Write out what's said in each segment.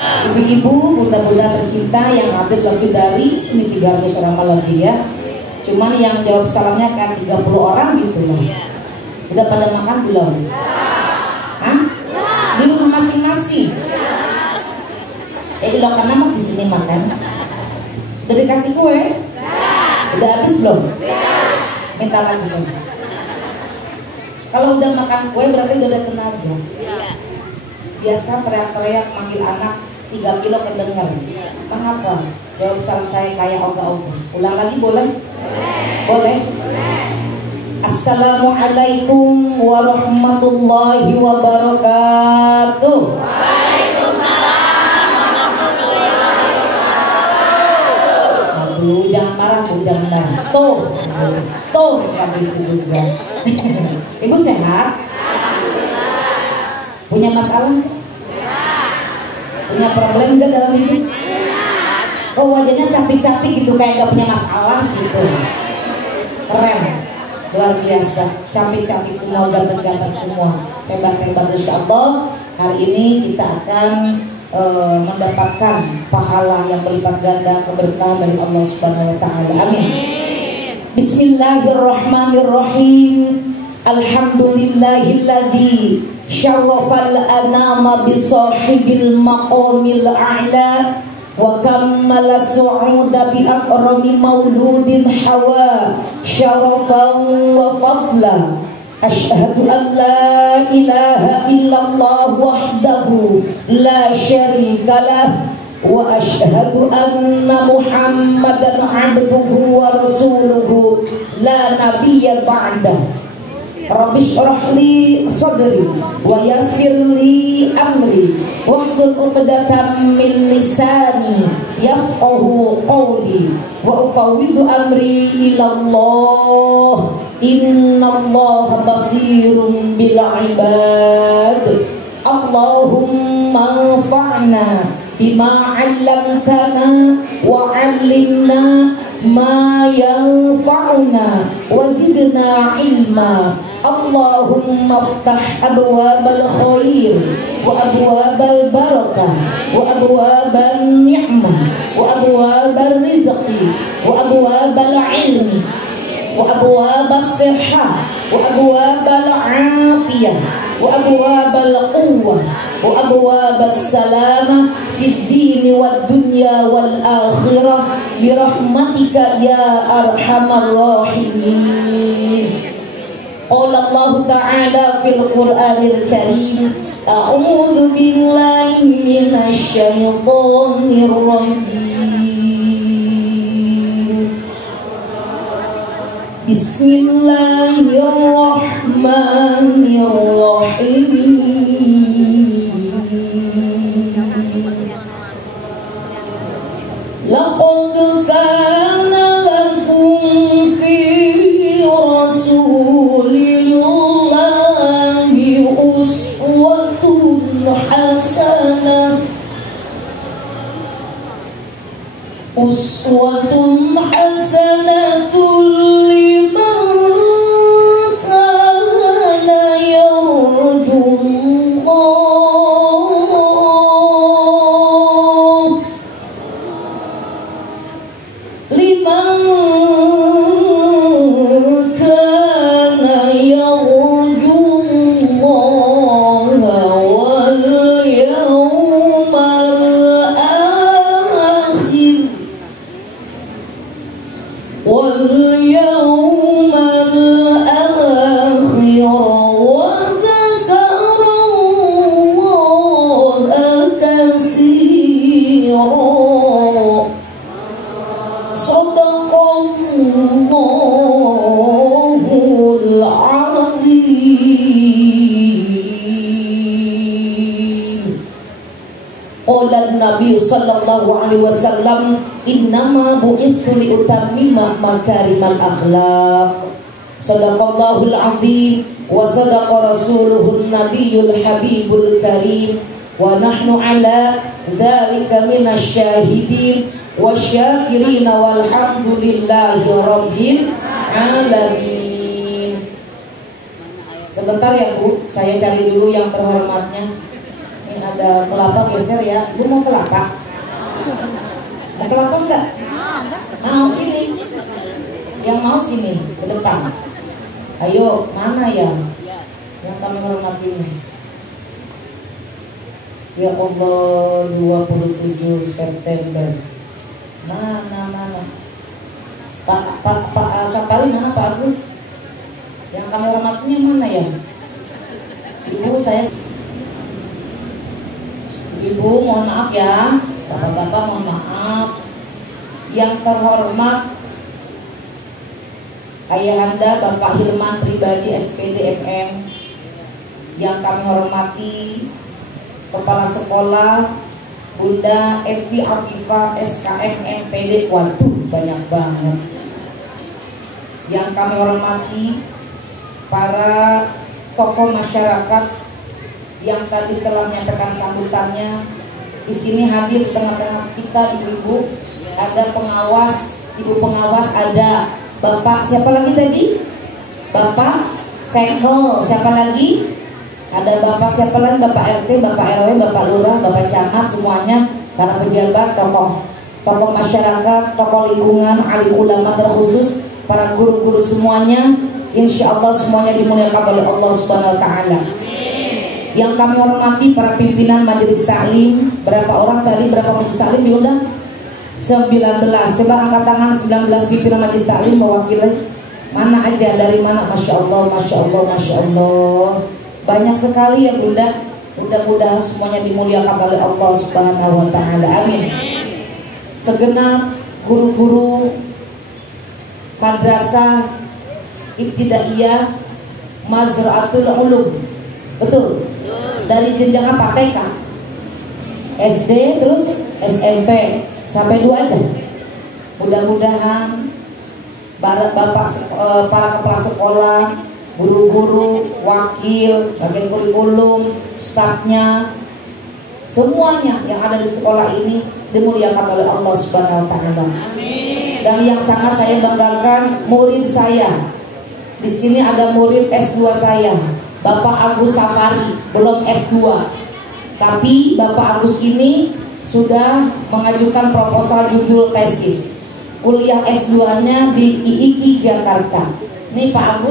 Ibu-ibu, bunda-bunda tercinta yang hadir lebih dari ini 300 orang lebih ya. Cuman yang jawab salamnya kan 30 orang gitu loh. Udah pada makan belum? Hah? Di rumah masing-masing. Lo karena mau di sini makan. Udah dikasih kue? Udah habis belum? Minta lagi sana. Kalau udah makan kue berarti udah ada tenaga. Biasa teriak-teriak manggil anak 3 kilo kedengar. Mengapa? Jawab salam saya kayak oga-oga. Ulang lagi boleh? Boleh? Assalamualaikum warahmatullahi wabarakatuh. Aduh, jangan marah, Bu, jangan marah. Tuh, kamu itu juga. Ibu sehat? Punya masalah? Punya problem enggak dalam hidup? Oh, wajahnya cantik-cantik gitu, kayak gak punya masalah gitu. Keren, luar biasa. Cantik-cantik semua, ganteng-ganteng semua, hebat-hebat insya Allah. Hari ini kita akan mendapatkan pahala yang berlipat ganda, keberkahan dari Allah Subhanahu wa taala. Amin. Bismillahirrahmanirrahim. Alhamdulillahilladzi syarrafal anama bi sahibil maqamil a'la wa kammala su'uda bi akrami mauludin hawa syarafan wa fadla. Asyhadu an la ilaha illallah wahdahu la syarikalah wa asyhadu anna Muhammadan abduhu wa rasuluhu la nabiyya ba'dah. Rabbi shrah li sadri wa yassir li amri wahlul 'uqdatam min lisani yafqahu qawli wa ufawwidu amri ila Allah. Innallaha basirun bil ibad. Allahumma anfa'na bima 'allamtana wa 'allimna ma yanfa'una wa zidna ilma. Allahumma aftah abwabal khair wa abwabal barakah wa abwabal ni'mah wa abwabal rizqi wa abwabal ilmi wa abwabal sihah wa abwabal afiyah wa abwabal quwwah wa abwabal salamah fid din wad dunya wal akhirah bi rahmatika ya arhamar rahimin. Qala Allah Ta'ala fil Qur'anil Karim, a'udzu billahi minasy syaithanir rajim. Bismillahirrahmanirrahim. Laqad kana lakum fi rasulillahi uswatun hasanatun liman kana yarjullah liman kana yarjullah wal yawmal akhir واليوم الآخر وذكر الله كثيرا. صدق الله العظيم. قال النبي صلى الله عليه وسلم innama bu'ithu liutammima makarimal akhlaq. Shadaqallahul azim wa sadaqa rasuluhun nabiyyul habibul karim wa nahnu ala dzalika minasy syahidin wasyakirin walhamdulillahi rabbil alamin. Sebentar ya Bu, saya cari dulu yang terhormatnya. Ini ada ada kelapa geser ya. Ibu mau kelapa? Mau kelapa enggak? Mau sini. Yang mau sini ke depan. Ayo, mana ya? Yang kami hormati ini. Ya Allah, 27 September. Mana? Pak Sapari mana Pak Agus? Yang kami hormatinya mana ya? Ibu, Ibu mohon maaf ya, Bapak-bapak mohon maaf. Yang terhormat Ayahanda Bapak Hilman Pribadi SPD MM, yang kami hormati Kepala Sekolah Bunda Evi Afifah SKM MPD, waduh banyak banget. Yang kami hormati para tokoh masyarakat yang tadi telah menyampaikan sambutannya. Di sini hadir di tengah-tengah kita ibu-ibu, ada pengawas, ibu pengawas, ada Bapak siapa lagi tadi? Bapak Sekel, siapa lagi? Ada Bapak siapa lagi? Bapak RT, Bapak RW, Bapak Lurah, Bapak Camat, semuanya para pejabat, tokoh masyarakat, tokoh lingkungan, alim ulama terkhusus, para guru-guru semuanya. Insya Allah semuanya dimuliakan oleh Allah Subhanahu Wa Taala. Yang kami hormati para pimpinan majelis taklim. Berapa orang tadi? Berapa majelis taklim diundang? 19. Coba angkat tangan 19 pimpinan majelis taklim mewakili. Mana aja, dari mana? Masya Allah, Masya Allah, Masya Allah. Banyak sekali ya Bunda. Mudah-mudahan semuanya dimuliakan oleh Allah Subhanahu Wa Taala. Amin. Segenap guru-guru madrasah Ibtidaiyah Mazra'atul Ulum, betul? Dari jenjang apa? TK, SD, terus SMP sampai 2 aja. Mudah-mudahan para kepala sekolah, guru-guru, wakil, bagian kurikulum, stafnya, semuanya yang ada di sekolah ini dimuliakan oleh Allah Subhanahu Wa Taala. Dan yang sangat saya banggakan, murid saya. Di sini ada murid S2 saya, Bapak Agus Safari, belum S2. Tapi Bapak Agus ini sudah mengajukan proposal judul tesis. Kuliah S2-nya di IIKI Jakarta. Ini Pak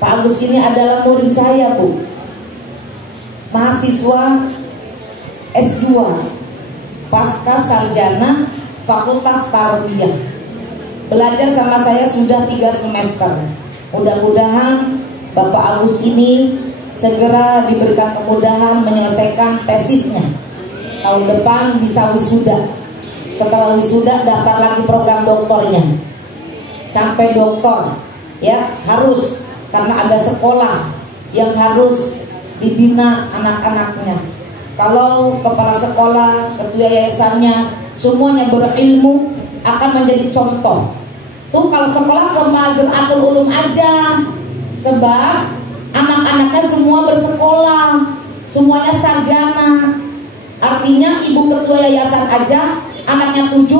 Agus ini adalah murid saya, Bu. Mahasiswa S2, pasca sarjana Fakultas Tarbiyah. Belajar sama saya sudah 3 semester. Mudah-mudahan Bapak Agus ini segera diberikan kemudahan menyelesaikan tesisnya. Tahun depan bisa wisuda. Setelah wisuda daftar lagi program doktornya sampai doktor. Ya, harus, karena ada sekolah yang harus dibina anak-anaknya. Kalau kepala sekolah, ketua yayasannya semuanya berilmu, akan menjadi contoh. Tuh kalau sekolah ke Mazra'atul Ulum aja, sebab anak-anaknya semua bersekolah, semuanya sarjana. Artinya ibu ketua yayasan aja anaknya 7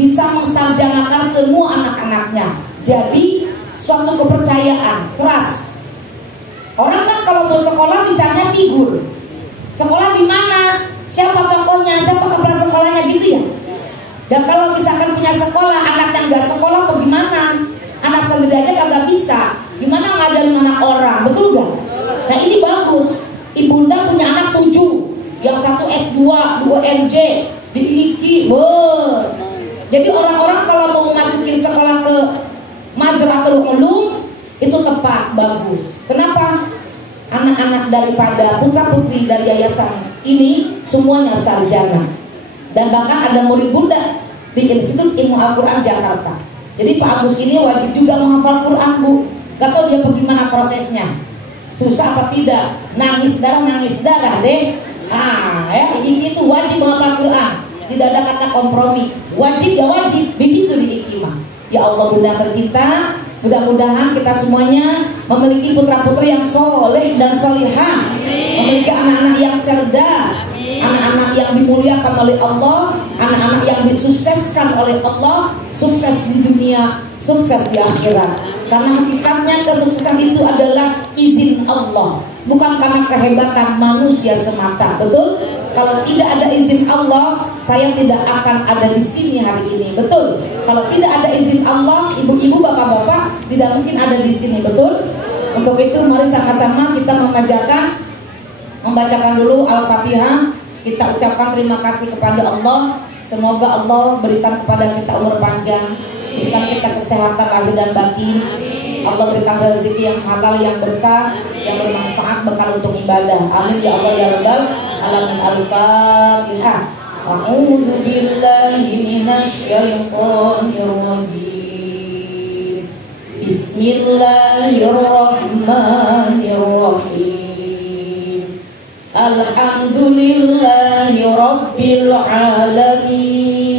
bisa mensarjanakan semua anak-anaknya. Jadi suatu kepercayaan, trust. Orang kan kalau mau sekolah bicaranya figur. Sekolah di mana? Siapa tokohnya? Siapa kepala sekolahnya, gitu ya. Dan kalau misalkan punya sekolah, anak yang nggak sekolah bagaimana? Anak sendiri aja kagak bisa. Gimana ngajarin anak orang? Betul nggak? Nah ini bagus. Ibunda punya anak 7, yang satu S2, 2 MJ di IIKI. Jadi orang-orang kalau mau masukin sekolah ke Mazra'atul Ulum itu tepat, bagus. Kenapa? Anak-anak daripada putra-putri dari yayasan ini semuanya sarjana. Dan bahkan ada murid Bunda di Institut Ilmu Al-Quran Jakarta. Jadi Pak Agus ini wajib juga menghafal Quran, Bu. Gak tahu dia bagaimana prosesnya, susah apa tidak, nangis darah deh. Ya, itu wajib menghafal Quran. Tidak ada kata kompromi, wajib ya wajib. Di situ di Ikimah. Ya Allah Bunda tercinta, mudah-mudahan kita semuanya memiliki putra-putri yang soleh dan solihah, memiliki anak-anak yang cerdas, anak-anak yang dimuliakan oleh Allah, anak-anak yang disukseskan oleh Allah, sukses di dunia, sukses di akhirat. Karena hakikatnya kesuksesan itu adalah izin Allah, bukan karena kehebatan manusia semata. Betul? Kalau tidak ada izin Allah, saya tidak akan ada di sini hari ini. Betul. Kalau tidak ada izin Allah, ibu-ibu, bapak-bapak tidak mungkin ada di sini. Betul. Untuk itu mari sama-sama kita membacakan dulu Al-Fatihah. Kita ucapkan terima kasih kepada Allah. Semoga Allah berikan kepada kita umur panjang, berikan kita kesehatan lahir dan batin. Allah berikan rezeki yang halal, yang berkah, yang bermanfaat, bekal untuk ibadah. Amin ya Allah ya Rabbal alamin. Al-Fatihah. A'udzu billahi minasy syaithanir rajim. Bismillahirrahmanirrahim. Alhamdulillahi rabbil alamin.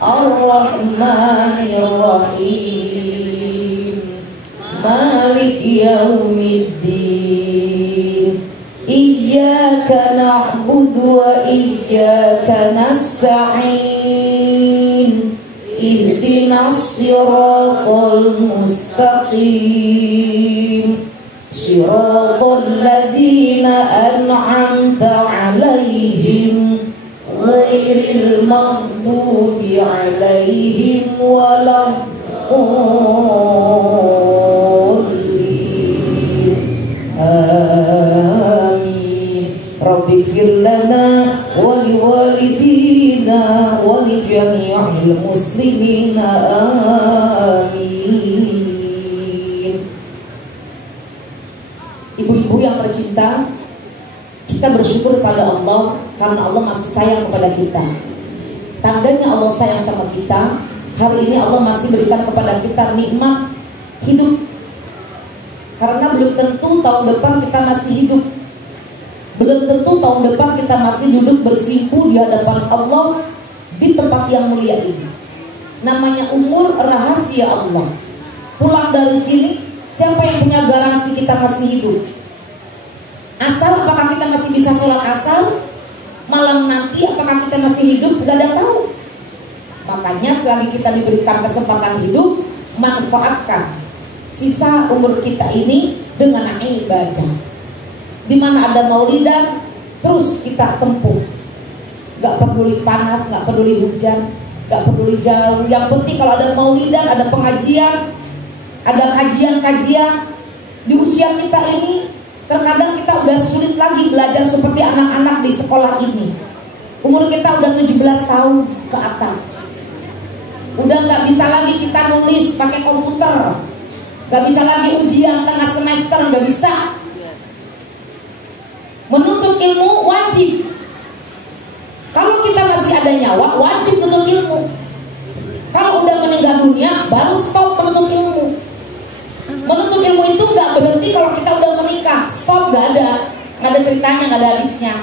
Ar-Rahmanir Rahim. Malik yaumiddin. Iyyaka na'budu wa iyyaka nasta'in. Ihdinas siratal mustaqim. Siratal ladzina an'amta 'alaihim ghairil maghdubi 'alaihim waladdallin. Amin. Rabbighfir lana wa liwalidina wa li jami'il muslimina. Amin. Ibu-ibu yang tercinta, kita bersyukur pada Allah karena Allah masih sayang kepada kita. Tandanya Allah sayang sama kita, hari ini Allah masih berikan kepada kita nikmat hidup. Karena belum tentu tahun depan kita masih hidup, belum tentu tahun depan kita masih duduk bersimpu di hadapan Allah di tempat yang mulia ini. Namanya umur rahasia Allah. Pulang dari sini, siapa yang punya garansi kita masih hidup? Asal apakah kita masih bisa sholat asar? Malam nanti apakah kita masih hidup? Gak ada yang tahu. Makanya selagi kita diberikan kesempatan hidup, manfaatkan sisa umur kita ini dengan ibadah. Dimana ada maulidan, terus kita tempuh. Gak peduli panas, gak peduli hujan, gak peduli jauh. Yang penting kalau ada maulidan, ada pengajian, ada kajian-kajian. Di usia kita ini terkadang kita udah sulit lagi belajar seperti anak-anak di sekolah ini. Umur kita udah 17 tahun ke atas. Udah gak bisa lagi kita nulis pakai komputer, gak bisa lagi ujian tengah semester, gak bisa. Menuntut ilmu wajib. Kalau kita masih ada nyawa, wajib menuntut ilmu. Kalau udah meninggal dunia, baru stop menuntut ilmu. Menuntut ilmu itu gak berhenti kalau kita udah menikah. Stop, gak ada ceritanya, gak ada habisnya.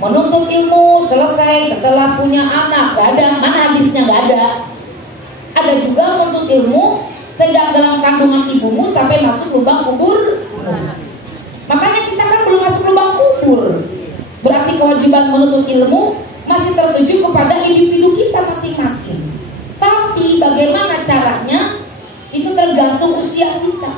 Menuntut ilmu selesai setelah punya anak, gak ada, mana habisnya, gak ada. Ada juga menuntut ilmu sejak dalam kandungan ibumu sampai masuk lubang kubur. Makanya kita kan belum masuk lubang kubur. Berarti kewajiban menuntut ilmu masih tertuju kepada individu kita masing-masing. Tapi bagaimana caranya? Itu tergantung usia kita.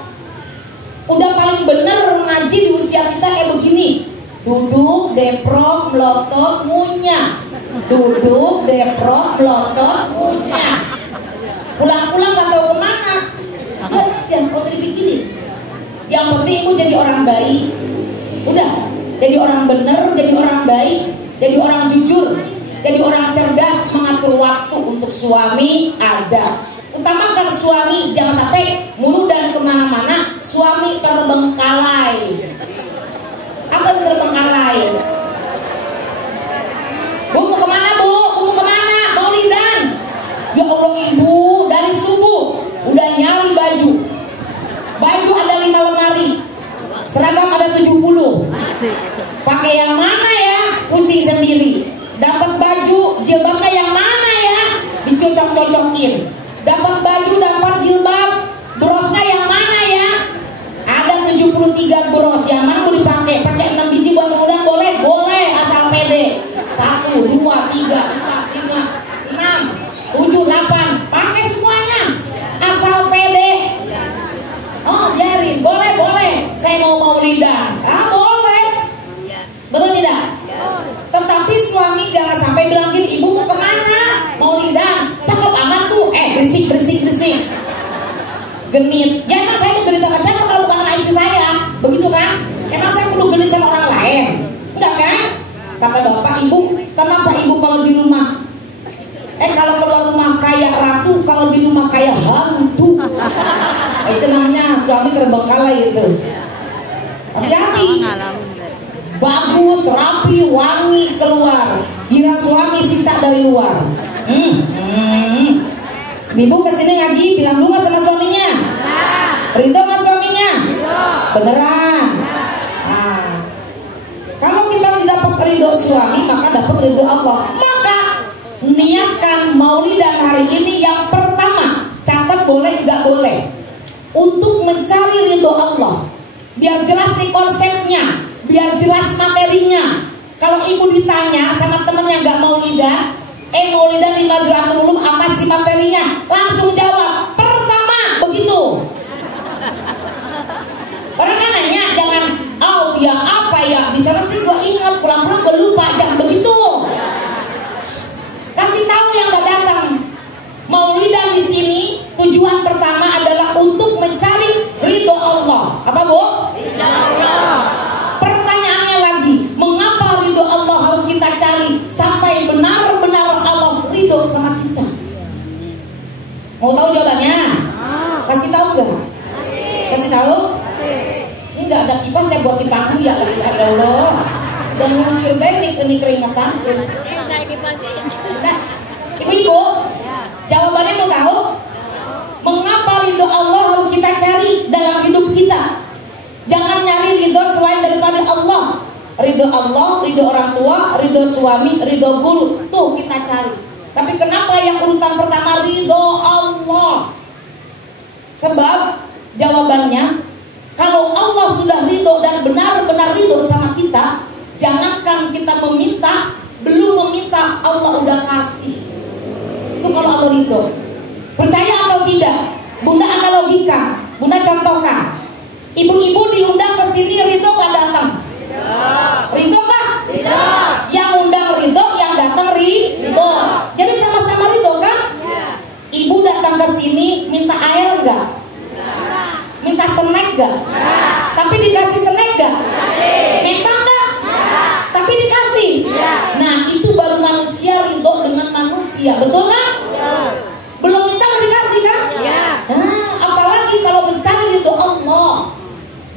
Udah paling bener ngaji di usia kita kayak begini. Duduk, deprok, melotot, ngunyah. Duduk, deprok, melotot, ngunyah. Pulang-pulang gak tahu kemana. Ya aja, gak usah dipikirin. Yang penting itu jadi orang baik. Udah, jadi orang bener, jadi orang baik, jadi orang jujur, jadi orang cerdas, mengatur waktu untuk suami ada. Utamakan suami, jangan sampai mulu dan kemana-mana suami terbengkalai. Apa itu terbengkalai? Bu mau kemana bu? Bu mau kemana? Maulidan. Ya Allah ibu, dari subuh udah nyari baju. Baju ada 5 lemari, seragam ada 70. Pakai yang mana ya? Pusing sendiri. Dapat baju, jilbabnya yang mana ya? Dicocok-cocokin. Dapat baju, dapat jilbab, brosnya yang mana ya? Ada 73 bros, yang mana mau dipakai? Pakai 6 biji buat mudah boleh? Boleh, asal pede. 1, 2, 3, 4, 5, 6, 7, 8. Pakai semuanya, asal pede. Oh, biarin, boleh. Saya mau lidah. Ah, boleh. Betul tidak? genit. Ya emang saya genit sama siapa kalau bukan sama istri saya? Begitu kan? Emang saya perlu genit sama orang lain? Enggak kan? Kata bapak, ibu, kenapa ibu kalau di rumah? Kalau keluar rumah kayak ratu, kalau di rumah kayak hantu. Itu namanya suami terbengkalai itu. Hati-hati. Bagus, rapi, wangi keluar. Kira suami sisa dari luar. Ibu kesini ngaji, bilang dulu sama suaminya. Ridho nggak suaminya? Beneran. Nah, kalau kita tidak dapat ridho suami, maka dapat ridho Allah. Maka niatkan maulidan hari ini yang pertama, catat boleh nggak boleh, untuk mencari ridho Allah. Biar jelas nih konsepnya, biar jelas materinya. Kalau ibu ditanya sama temen yang nggak maulidan, maulidan di Majratul Ulum apa sih materinya? Langsung jawab, pertama, begitu. Orang kan nanya, jangan, oh ya apa ya, di sana sih gua ingat, pulang-pulang gua lupa, jangan begitu. Kasih tahu yang gak datang. Maulidan di sini tujuan pertama adalah untuk mencari ridho Allah. Apa bu? Ridho Allah. Pertanyaannya lagi, mengapa ridho Allah harus kita cari sampai benar-benar Allah ridho sama kita? Mau tahu jawabannya? Kasih tahu gak? Kasih tahu? Ini nggak ada kipas, saya buat kipas dulu ya. Ya Allah, dan muncul banget ini keringatan. Nah, ibu-ibu, jawabannya mau tahu? Mengapa ridho Allah harus kita cari dalam hidup kita? Jangan nyari ridho selain daripada Allah. Ridho Allah, ridho orang tua, ridho suami, ridho guru, tuh kita cari. Tapi kenapa yang urutan pertama ridho Allah? Sebab jawabannya, kalau Allah sudah ridho dan benar-benar ridho sama kita, jangankan kita meminta, belum meminta Allah udah kasih. Itu kalau Allah ridho. Percaya atau tidak? Bunda analogikan, Bunda contohkan. Ibu-ibu diundang ke sini ridho gak datang? Ridho gak? Ridho. Yang undang ridho, yang datang ridho. Jadi sama-sama ridho kan? Ibu datang ke sini minta air enggak? Minta snack gak? Tapi dikasih snack gak? Minta gak? Tapi dikasih? Nah itu baru manusia ridho dengan manusia, betul kan? Belum minta mau dikasih kan? Nah, apalagi kalau mencari ridho Allah,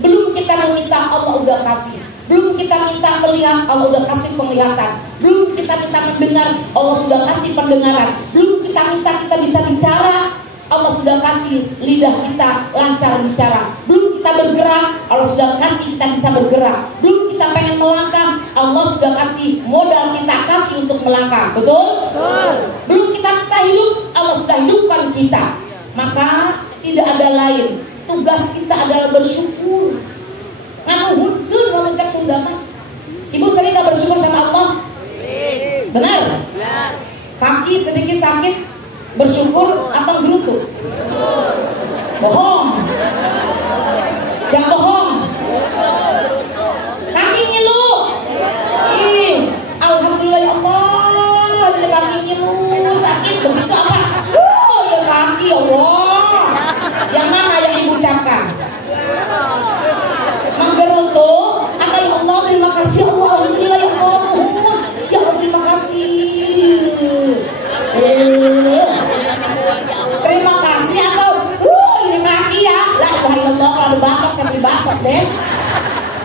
belum kita meminta Allah udah kasih. Belum kita minta melihat, Allah udah kasih penglihatan. Belum kita minta mendengar, Allah sudah kasih pendengaran. Belum kita minta kita bisa bicara, Allah sudah kasih lidah kita lancar bicara. Belum kita bergerak, Allah sudah kasih kita bisa bergerak. Belum kita pengen melangkah, Allah sudah kasih modal kita kaki untuk melangkah. Betul? Betul. Belum kita hidup, Allah sudah hidupkan kita. Maka tidak ada lain, tugas kita adalah bersyukur. Nganuhun ngecek sundakan. Ibu sering gak bersyukur sama Allah? Benar? Kaki sedikit sakit, bersyukur atau gerutu? Bohong. Jangan bohong. Kaki ngilu. Alhamdulillah ya Allah, kaki ngilu sakit begitu apa? Ya kaki ya Allah. Yang mana yang ibu ucapkan? Menggerutu atau ya Allah terima kasih Allah, alhamdulillah ya Allah, ya Allah terima kasih. Terima kasih atau ini kaki ya. La ilaha illallah, kalau ada batok saya beli batok deh.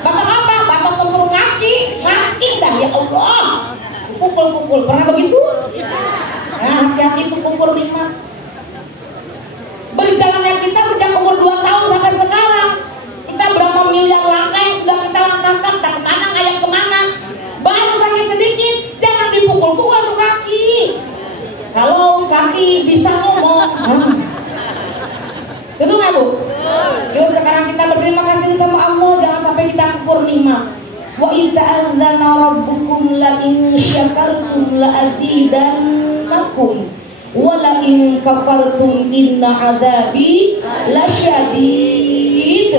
Batok apa? Batok tempur kaki. Sakit dah ya Allah. Pukul-pukul. Pernah begitu? Nah hati-hati itu pukul nikmat. Berjalannya kita sejak umur 2 tahun sampai sekarang, kita berapa miliar langkah yang sudah kita langkahkan, tak kemana, kayak kemana. Baru sakit sedikit, jangan dipukul-pukul tuh kaki. Kalau kaki bisa ngomong, betul nggak bu? Yuk sekarang kita berterima kasih sama Allah, jangan sampai kita kufur nikmat. Wa in ta'adzana rabbukum la in syakartum la azidannakum wa la in kafartum inna adzabi lasyadid.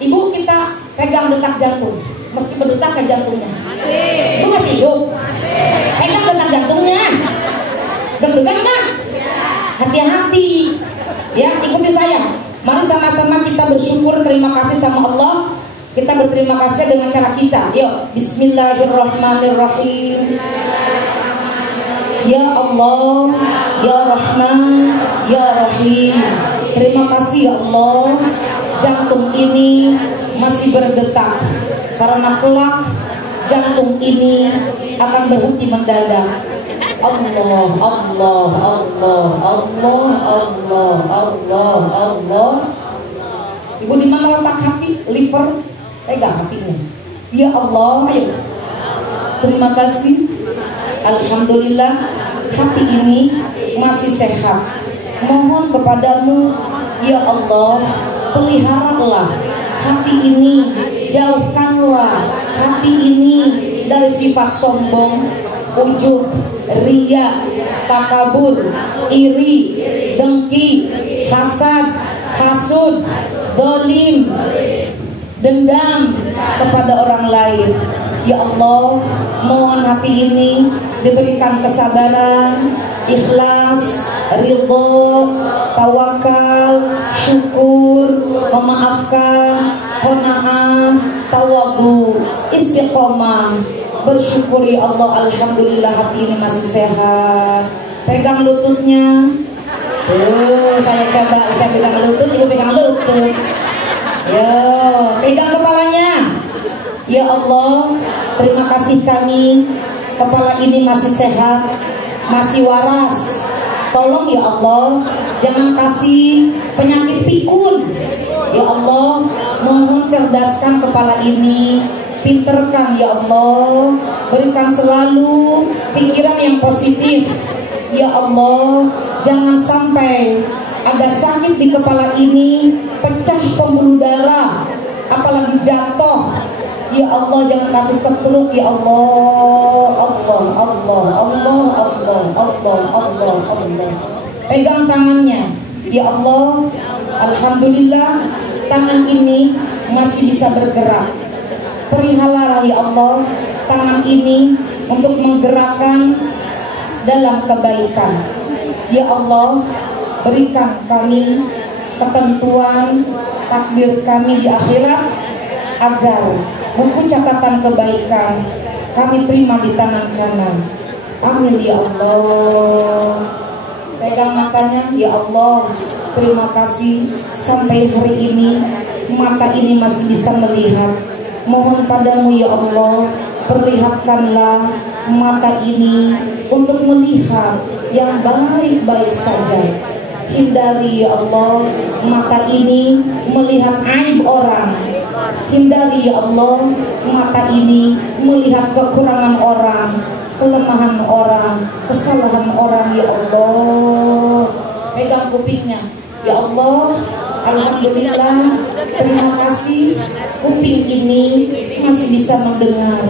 Ibu kita pegang detak jantung, mesti berdetak ke jantungnya. Ibu masih hidup? Pegang detak jantungnya. Deg-degan kan? Hati-hati. Ya, ikuti saya. berterima kasih sama Allah, kita berterima kasih dengan cara kita. Yuk, Bismillahirrahmanirrahim. Ya Allah, Ya Rahman, Ya Rahim. Terima kasih ya Allah, jantung ini masih berdetak, karena kelak jantung ini akan berhenti mendadak. Allah, Allah, Allah, Allah, Allah, Allah, Allah. Ibu di mana letak hati, liver, pegang hatinya. Ya Allah, ayo. Terima kasih. Alhamdulillah, hati ini masih sehat. Mohon kepadamu, ya Allah, peliharalah hati ini, jauhkanlah hati ini dari sifat sombong, ujub, riya, takabur, iri, dengki, hasad, hasud, zalim, dendam kepada orang lain. Ya Allah, mohon hati ini diberikan kesabaran, ikhlas, ridho, tawakal, syukur, memaafkan, qanaah, tawadhu, istiqomah, bersyukuri Allah. Alhamdulillah hati ini masih sehat. Pegang lututnya. Saya coba, saya pegang lutut, ibu pegang lutut. Yo, pegang kepalanya. Ya Allah, terima kasih kami, kepala ini masih sehat, masih waras. Tolong ya Allah, jangan kasih penyakit pikun. Ya Allah, mohon cerdaskan kepala ini, pinterkan ya Allah, berikan selalu pikiran yang positif. Ya Allah, jangan sampai ada sakit di kepala ini, pecah pembuluh darah, apalagi jatuh. Ya Allah, jangan kasih stroke ya Allah. Allah, Allah, Allah, Allah, Allah, Allah, Allah. Pegang tangannya. Ya Allah, alhamdulillah tangan ini masih bisa bergerak. Perihalalah ya Allah tangan ini untuk menggerakkan dalam kebaikan. Ya Allah, berikan kami ketentuan takdir kami di akhirat, agar buku catatan kebaikan kami terima di tangan kanan. Amin ya Allah. Pegang matanya. Ya Allah, terima kasih sampai hari ini mata ini masih bisa melihat. Mohon padamu ya Allah, perlihatkanlah mata ini untuk melihat yang baik-baik saja. Hindari ya Allah mata ini melihat aib orang. Hindari ya Allah mata ini melihat kekurangan orang, kelemahan orang, kesalahan orang. Ya Allah, pegang kupingnya. Ya Allah, alhamdulillah, terima kasih kuping ini masih bisa mendengar.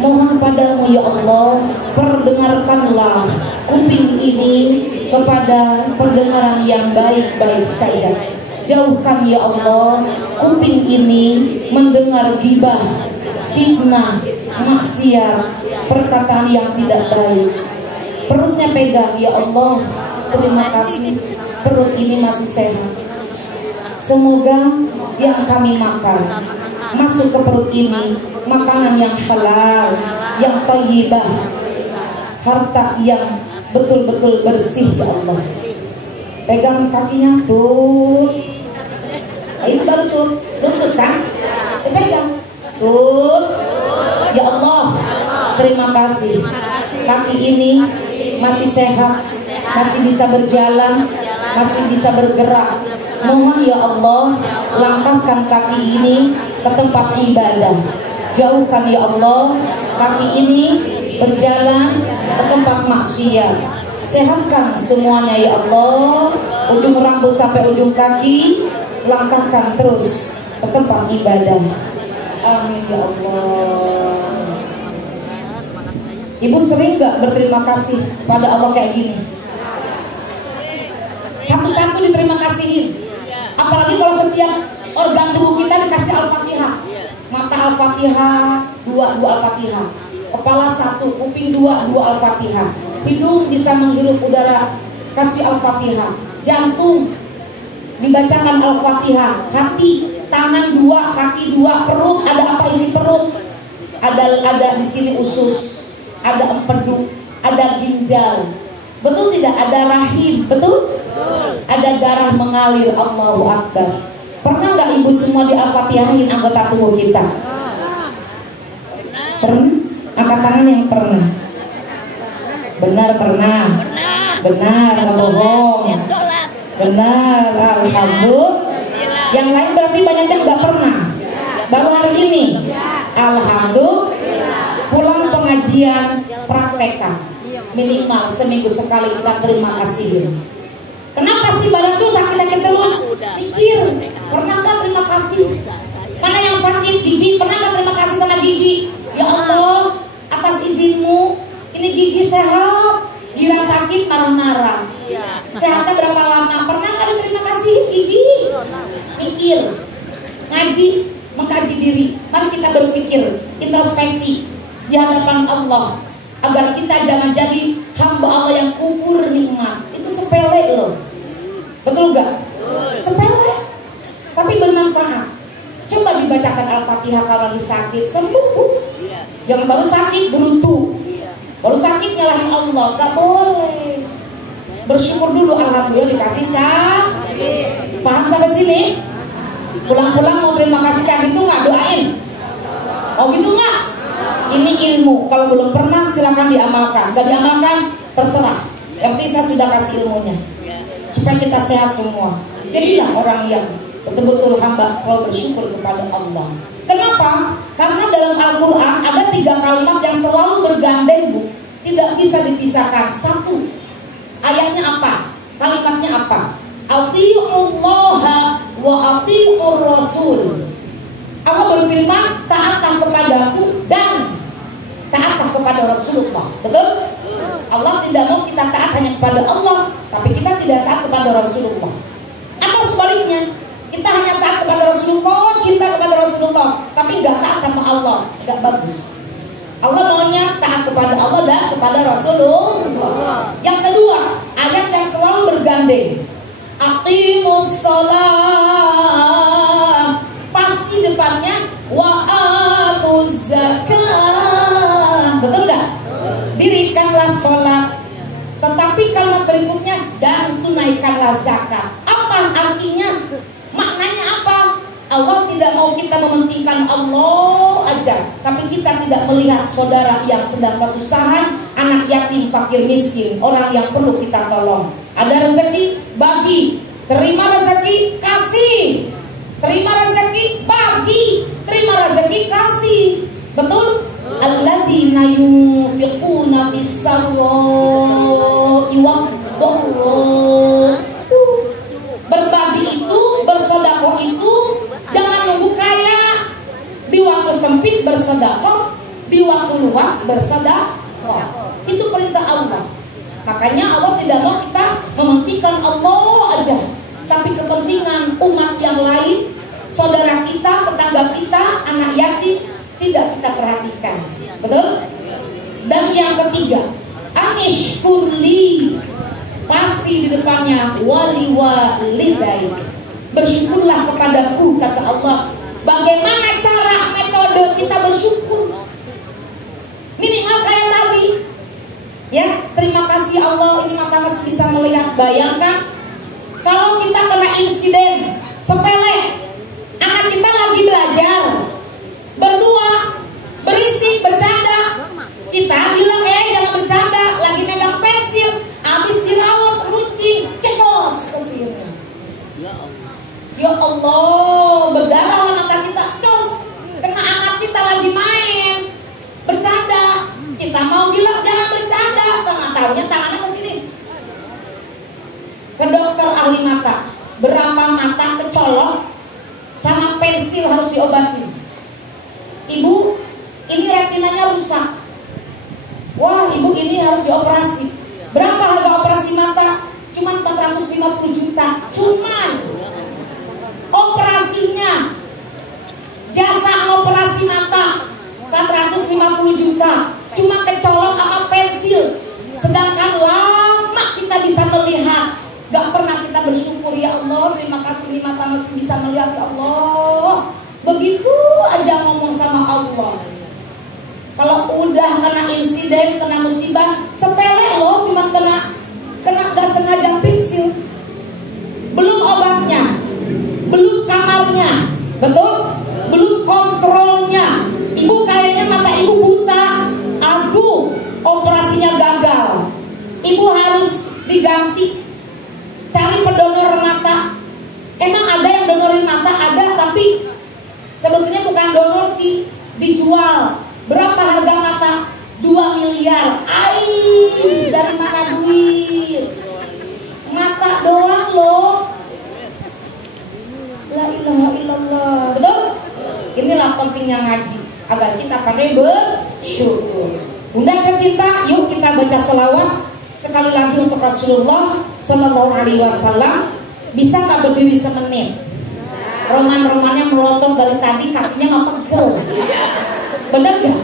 Mohon padamu ya Allah, perdengarkanlah kuping ini kepada pendengaran yang baik-baik saja. Jauhkan ya Allah kuping ini mendengar gibah, fitnah, maksiat, perkataan yang tidak baik. Perutnya pegang ya Allah, terima kasih perut ini masih sehat. Semoga yang kami makan masuk ke perut ini makanan yang halal, yang thayyibah, harta yang betul-betul bersih ya Allah. Pegang kakinya tuh. Itu baru tuh, lutut kan? Pegang tuh. Ya Allah, terima kasih. Kaki ini masih sehat, masih bisa berjalan, masih bisa bergerak. Mohon ya Allah, langkahkan kaki ini ke tempat ibadah. Jauhkan ya Allah kaki ini berjalan ke tempat maksiat. Sehatkan semuanya ya Allah, ujung rambut sampai ujung kaki, langkahkan terus ke tempat ibadah. Amin ya Allah. Ibu sering gak berterima kasih pada Allah kayak gini? Satu-satu diterima kasihin. Apalagi kalau setiap organ tubuh kita dikasih Al-Fatihah. Mata Al-Fatihah, dua Al-Fatihah. Kepala satu, kuping dua Al-Fatihah. Hidung bisa menghirup udara, kasih Al-Fatihah. Jantung dibacakan Al-Fatihah. Hati tangan 2, kaki 2, perut ada apa isi perut? Ada di sini usus, ada empedu, ada ginjal. Betul tidak? Ada rahim, betul? Ada darah mengalir. Allahu Akbar. Pernah nggak ibu semua di Al-Fatihahin anggota tubuh kita? Pernah? Angkat tangan yang pernah. Benar pernah. Benar, nggak bohong. Benar, alhamdulillah. Yang lain berarti banyak yang nggak pernah. Baru hari ini. Alhamdulillah. Pulang pengajian praktekkan. Minimal seminggu sekali kita terima kasih. Kenapa sih badan tuh sakit-sakit terus? Pikir, pernah nggak terima kasih? Mana yang sakit gigi, pernah nggak terima kasih sama gigi? Ya Allah, atas izinmu, ini gigi sehat. Gila sakit marah-marah. Sehatnya berapa lama? Pernah nggak terima kasih gigi? Pikir, ngaji, mengkaji diri. Mari kita berpikir, introspeksi di hadapan Allah, agar kita jangan jadi hamba Allah yang kufur nikmat. Itu sepele loh. Betul gak? Sepele, tapi bermanfaat. Coba dibacakan Al-Fatihah kalau lagi sakit, sembuh. Jangan baru sakit gerutu, baru sakit nyalahin Allah. Gak boleh. Bersyukur dulu, alhamdulillah dikasih sakit. Paham sampai sini? Pulang-pulang mau terima kasih kayak gitu nggak? Doain. Oh gitu nggak? Ini ilmu. Kalau belum pernah silakan diamalkan. Gak diamalkan terserah. Yang penting saya sudah kasih ilmunya supaya kita sehat semua. Jadilah orang yang betul-betul hamba selalu bersyukur kepada Allah. Kenapa? Karena dalam Al-Quran ada 3 kalimat yang selalu bergandeng, Bu. Tidak bisa dipisahkan. Satu, ayatnya apa? Kalimatnya apa? Atiullaha wa atiur rasul. Allah berfirman, taatlah kepadaku dan taatlah kepada Rasulullah. Betul? Allah tidak mau kita taat hanya kepada Allah, tapi kita tidak taat kepada Rasulullah. Atau sebaliknya, kita hanya taat kepada Rasulullah, cinta kepada Rasulullah, tapi nggak taat sama Allah. Nggak bagus. Allah maunya taat kepada Allah dan kepada Rasulullah. Yang kedua, ayat yang selalu bergandeng, aqimus shalah, pasti depannya wa atuz zakah. Betul nggak? Dirikanlah sholat. Tetapi kalimat berikutnya, dan tunaikanlah zakat. Apa artinya? Maknanya apa? Allah tidak mau kita mementingkan Allah aja, tapi kita tidak melihat saudara yang sedang kesusahan, anak yatim, fakir miskin, orang yang perlu kita tolong. Ada rezeki, bagi. Terima rezeki, kasih. Terima rezeki, bagi. Terima rezeki, kasih. Betul? Alladzina yunfiquna fis-sarra'i wad-dharra. Berbagi itu, bersedekah itu, jangan nunggu kaya. Di waktu sempit bersedekah, di waktu luang bersedekah. Itu perintah Allah. Makanya Allah tidak mau kita mementingkan Allah aja, tapi kepentingan umat yang lain, saudara kita, tetangga kita, anak yatim, tidak kita perhatikan. Betul? Dan yang ketiga, anishkurli, pasti di depannya wali walidai, bersyukurlah kepadaku, kata Allah. Bagaimana cara metode kita bersyukur? Minimal kayak tadi, ya, terima kasih Allah, ini mata masih bisa melihat. Bayangkan kalau kita kena insiden sepele, anak kita lagi belajar berdua, berisik, bercanda, kita bilang jangan bercanda, lagi megang pensil, habis dirawat runcing, cecos kesini. Ya Allah, berdarah mata kita, cos, kena anak kita lagi main bercanda, kita mau bilang jangan bercanda, tengah-tengahnya tangannya ke sini. Ke dokter ahli mata, berapa mata kecolok sama pensil harus diobati. Ibu, ini retinanya rusak. Wah, ibu ini harus dioperasi. Berapa harga operasi mata? Cuman 450 juta. Cuman operasinya, jasa operasi mata 450 juta. Cuma kecolok sama pensil. Sedangkan lama kita bisa melihat. Gak pernah kita bersyukur, ya Allah, terima kasih ini mata masih bisa melihat, ya Allah. insiden, kena musibah sepele loh, cuman kena gak sengaja pensil. Belum obatnya, belum kamarnya, betul? Belum kontrolnya. Ibu kayaknya mata ibu buta, aduh, operasinya gagal. Ibu harus diganti, cari pendonor mata. Emang ada yang donorin mata? Ada, tapi sebetulnya bukan donor sih, dijual. Berapa harga mata? 2 miliar. Ai, dari mana duit? Mata doang loh. La ilaha illallah. Betul? Inilah pentingnya ngaji, agar kita pandai bersyukur. Bunda tercinta, yuk kita baca selawat sekali lagi untuk Rasulullah Sallallahu Alaihi Wasallam. Bisa nggak berdiri semenit? Roman-romannya melotot dari tadi, kakinya nggak pegel. Bener gak?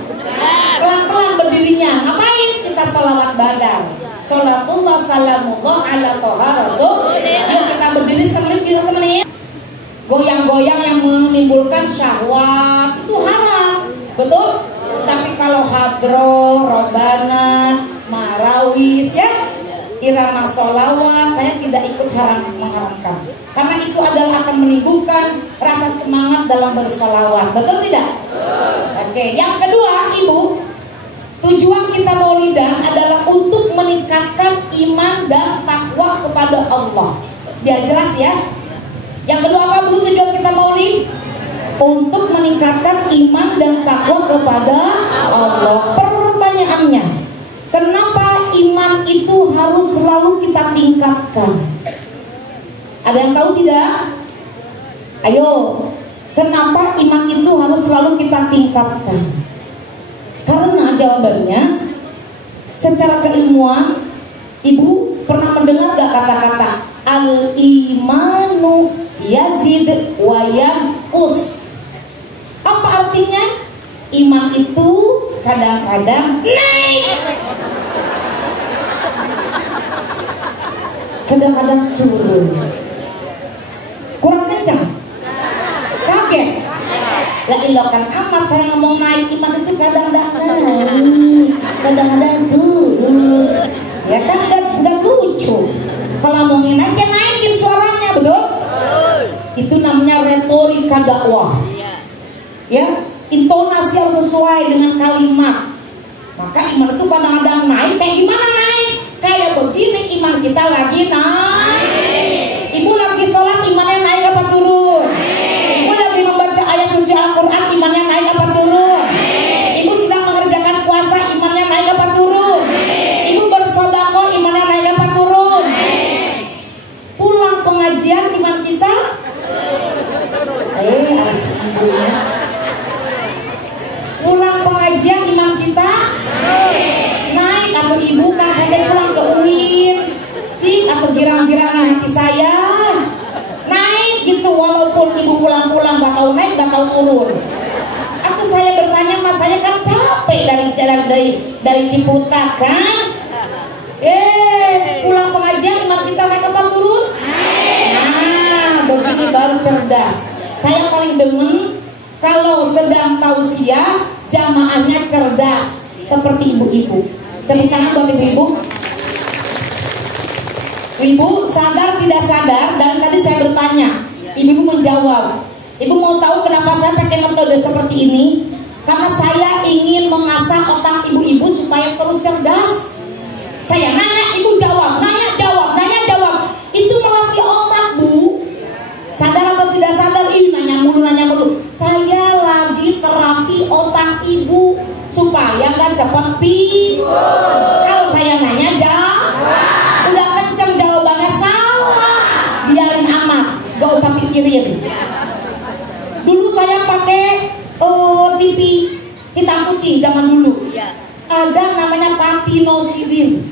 Pelan-pelan berdirinya. Ngapain? Kita sholawat badar. Sholatullah salamullah ala toha rasul. Yuk kita berdiri semenit, bisa semenit. Goyang-goyang yang menimbulkan syahwat itu haram, betul? Tapi kalau hadro, robana, marawis, ya, irama sholawat, saya tidak ikut mengharamkan. Karena itu adalah akan menimbulkan rasa semangat dalam bersolawat, betul tidak? Oke, yang kedua, ibu, tujuan kita maulidan adalah untuk meningkatkan iman dan takwa kepada Allah. Biar jelas ya. Yang kedua apa bu tujuan kita maulid? Untuk meningkatkan iman dan takwa kepada Allah. Pertanyaannya, kenapa iman itu harus selalu kita tingkatkan? Ada yang tahu tidak? Ayo, kenapa iman itu harus selalu kita tingkatkan? Karena jawabannya, secara keilmuan, ibu pernah mendengar gak kata-kata al-imanu yazid wa yanqus? Apa artinya? Iman itu kadang-kadang naik, kadang-kadang turun. Kurang kencang? Kaget? Lah ilokan amat saya ngomong naik. Iman itu kadang-kadang naik, kadang-kadang turun. Ya kan gak lucu. Kalau mau naik ya naikin suaranya, betul? Itu namanya retorika dakwah. Ya, intonasi harus sesuai dengan kalimat. Maka iman itu kadang-kadang naik. Kayak gimana naik? Kayak begini, iman kita lagi naik. Ibu lagi sholat, imannya naik apa turun? Ibu lagi membaca ayat suci Al-Quran, imannya naik apa turun? Ibu sedang mengerjakan puasa, imannya naik apa turun? Ibu bersedekah, imannya naik apa turun? Pulang pengajian, iman kita asik ibunya. Pulang pengajian iman kita naik. Atau ibu kan saya pulang ke UIN, cik, atau girang-girangan hati saya naik gitu. Walaupun ibu pulang-pulang gak tahu naik, gak tahu turun. Saya bertanya, mas saya kan capek dari jalan dari Ciputat kan. Pulang pengajian iman kita naik apa turun? Nah, begini baru cerdas. Saya paling demen kalau sedang tausiah jamaahnya cerdas seperti ibu-ibu. Tepuk tangan buat ibu-ibu. Ibu sadar tidak sadar, dari tadi saya bertanya, ibu menjawab. Ibu mau tahu kenapa saya pakai metode seperti ini? Karena saya ingin mengasah otak ibu-ibu supaya terus cerdas. Saya nanya, ibu jawab, nanya jawab, nanya jawab. Itu melatih otak, bu. Sadar atau tidak sadar, ini nanya mulu, nanya mulu. Saya lagi terapi otak ibu supaya nggak cepat bingung. Kalau saya nanya jawab, udah kenceng jawabannya salah, biarin amat, gak usah pikirin. Dulu saya pakai TV hitam putih zaman dulu. Ada namanya Patinosidin.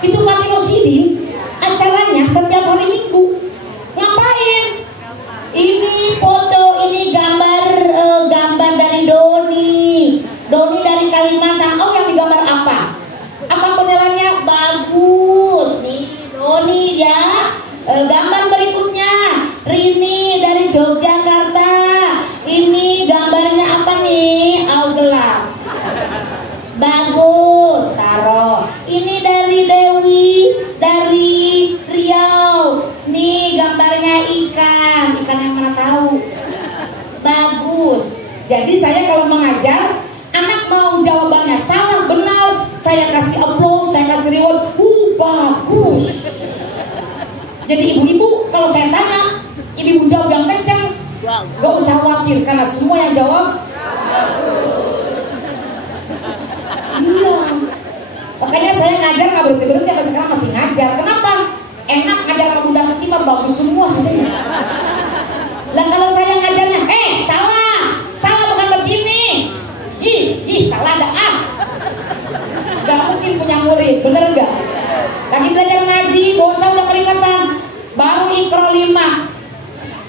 Itu Patinosidin acaranya setiap hari Minggu. Ngapain? Ini foto, ini gambar dari Doni dari Kalimantan. Oh, yang digambar apa? Apa penilaiannya? Bagus nih Doni ya. Gambar berikutnya Rini dari Yogyakarta. Ini gambarnya apa nih? Gelap. berhenti sampai sekarang masih ngajar. Kenapa? Enak ngajar sama Bunda Ketima, bagus semua katanya. Lah kalau saya ngajarnya, salah bukan begini. Salah ada Gak mungkin punya murid, bener gak? Lagi belajar ngaji, bocah udah keringatan, baru Iqra 5.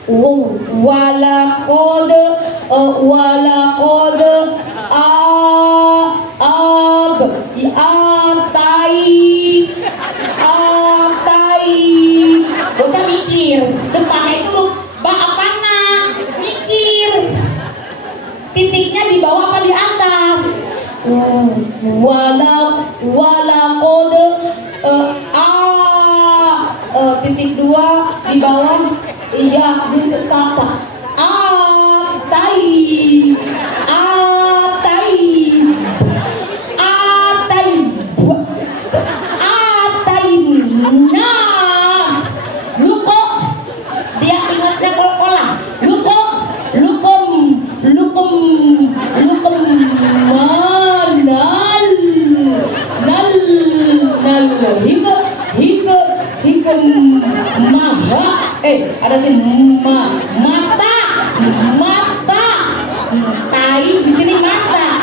Walaqad bocah mikir depannya itu ba apana, mikir titiknya di bawah apa di atas. Walaqad titik 2 di bawah, iya di kata ada di mata tai di sini mata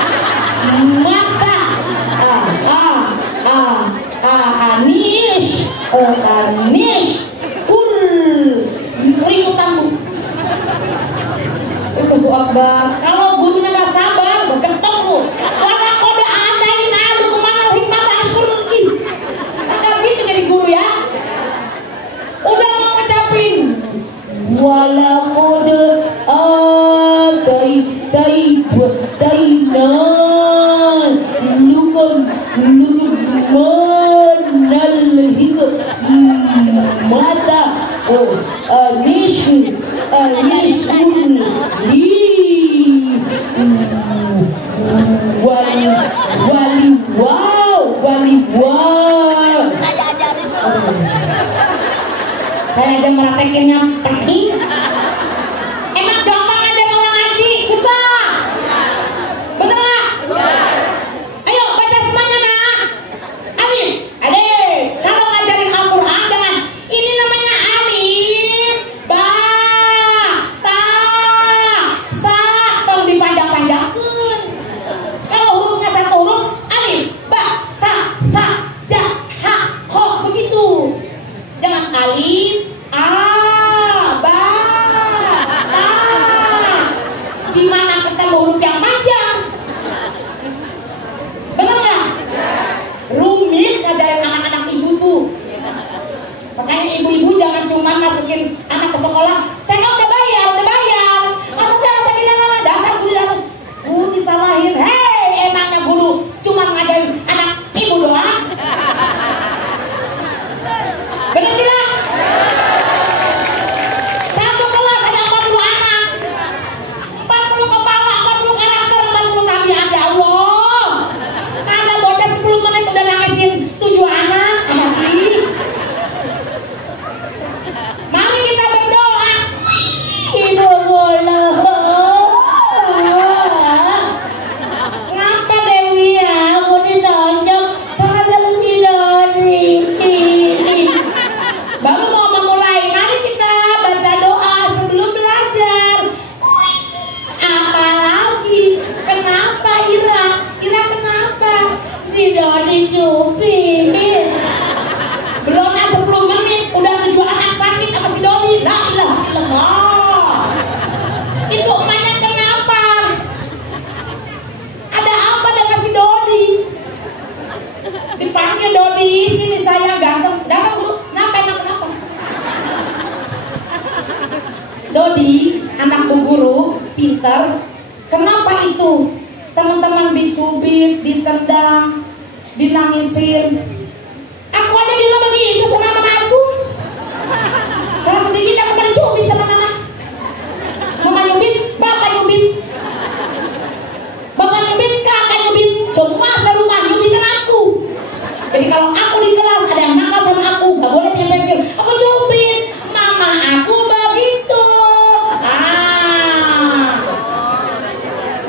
anish keringetan itu Akbar. Kalau gurunya nggak sabar berketok lu wala kode adain alu kemana hikmah asyur nggak gitu jadi guru ya. Udah mau ngecapin walaqad ataina luqmanal hikmata anishur wali saya aja meratekinnya penting. Emang gampang aja orang ngaji, susah. Bener gak? Ayo baca semuanya nak. Alif, kalau ngajarin Al-Quran dengan ini namanya alif, ba, ta, sa, tolong dipanjang-panjangkan. Kalau hurufnya satu huruf, alif, ba, ta, sa, ja, ha, ho, begitu. Jangan alif, ba, ta. Gimana ketemu huruf yang panjang? Bener gak? Rumit ngajarin anak-anak ibu tuh. Makanya ibu-ibu jangan cuma masukin anak ke sekolah. Saya udah bayar. Masa saya rasa bilang dasar guru dasar. Disalahin. Hei, emangnya guru cuma ngajarin anak ibu doang? Bener tidak? Satu kelas ada 40 anak, 40 kepala, 40 karakter, 40 tabiat. Ya Allah, ada bocah 10 menit udah nangisin 7 anak. Mari kita berdoa. Ibu boleh. Kenapa Dewi ya? Aku ditonjok sama si Dori. Baru mau memulai, mari kita baca doa sebelum belajar. Apalagi, kenapa Ira kenapa? Si Dodi cupin. Belum 10 menit, udah 7 anak sakit sama si Dodi. La ilaha illallah. Itu emaknya kenapa? Ada apa dengan si Dodi? Dipanggil Dodi, sini saya ganteng dulu. Kenapa? Dodi, anak bu guru, pintar. Kenapa itu? Teman-teman dicubit, ditendang, dinangisin. Aku aja bilang begitu sama mama aku. Karena sedikit aku pada cubit sama mama. Mama nyubit, bapak nyubit. Bapak nyubit, kakak nyubit. Semua serumah nyubitin aku. Jadi kalau aku di kelas ada yang nakal sama aku, gak boleh punya pensil, aku cubit. Mama aku begitu.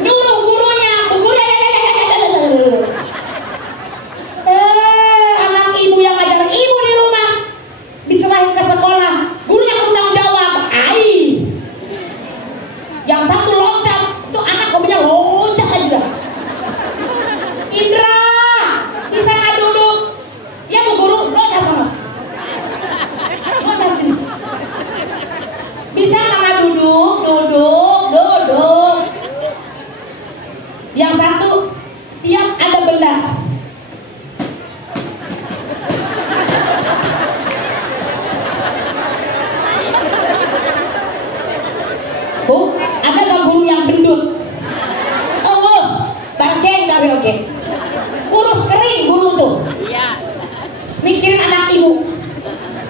Nyuruh gurunya, anak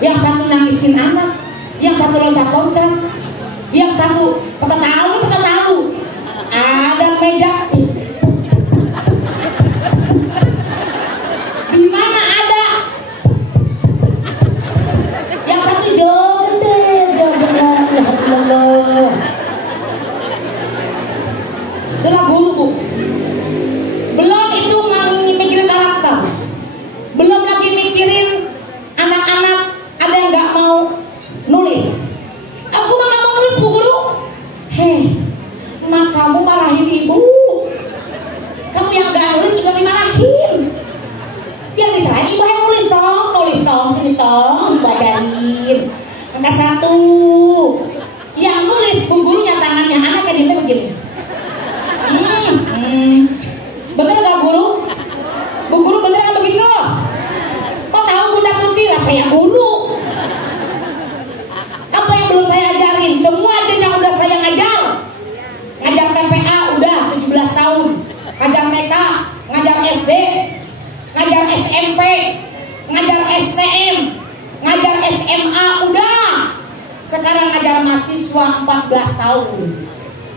yang satu nangisin anak, yang satu loncat-loncat, yang satu peta tahu. Ada meja. Di mana ada? Yang satu joget, itulah guru, Bu. Belum itu mikirin karakter, belum lagi mikirin anak-anak ada yang nggak mau nulis. Aku mah nggak mau nulis, Bu Guru. Hei, mak kamu marahin ibu. Kamu yang nggak nulis juga dimarahin. Yang disalahin ibu yang nulis tong, sini tong, ibu ajarin. Angka 1. Yang nulis Bu Gurunya tangannya, anaknya dia begini. Bener gak Guru? Bu Guru bener gak begitu? Kok tahu Bunda Tuti lah saya guru. Apa yang belum saya ajarin? Semua aja yang udah saya ngajar. Ngajar TPA udah 17 tahun. Ngajar TK, ngajar SD, ngajar SMP, ngajar STM, ngajar SMA udah. Sekarang ngajar mahasiswa 14 tahun.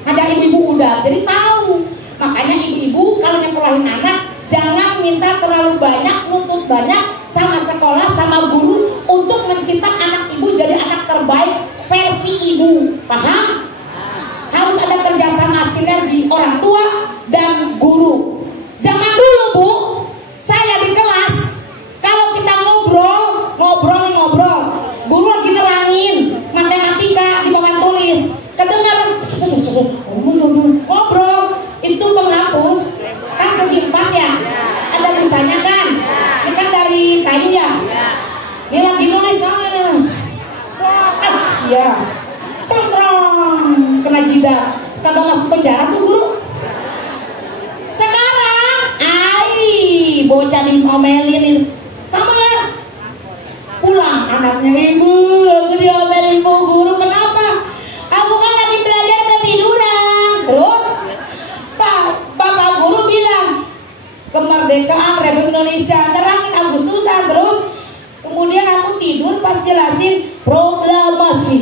Ngajar ibu-ibu udah, jadi tahu. Makanya ibu-ibu kalau nyekolahin anak jangan minta terlalu banyak, nuntut banyak sama sekolah, sama guru untuk mencetak anak ibu jadi anak terbaik versi ibu. Paham? Harus ada kerjasama sinergi orang tua dan guru. Zaman dulu Bu, saya di kelas kalau kita ngobrol, guru lagi nerangin matematika di papan tulis, kedengaran ngobrol. Itu penghapus kan segi 4 ya, ada busanya kan, ini kan dari kayu ya, ini lagi nulis ya, terang kena jidat, kagak masuk penjara tuh guru. Sekarang bocah diomelin, kamu ya pulang anaknya, ibu aku diomelin Bu Guru. Kenapa? Aku kan lagi belajar ketiduran. Terus Bapak Guru bilang kemerdekaan Republik Indonesia, nerangin Agustusan. Terus kemudian aku tidur pas jelasin proklamasi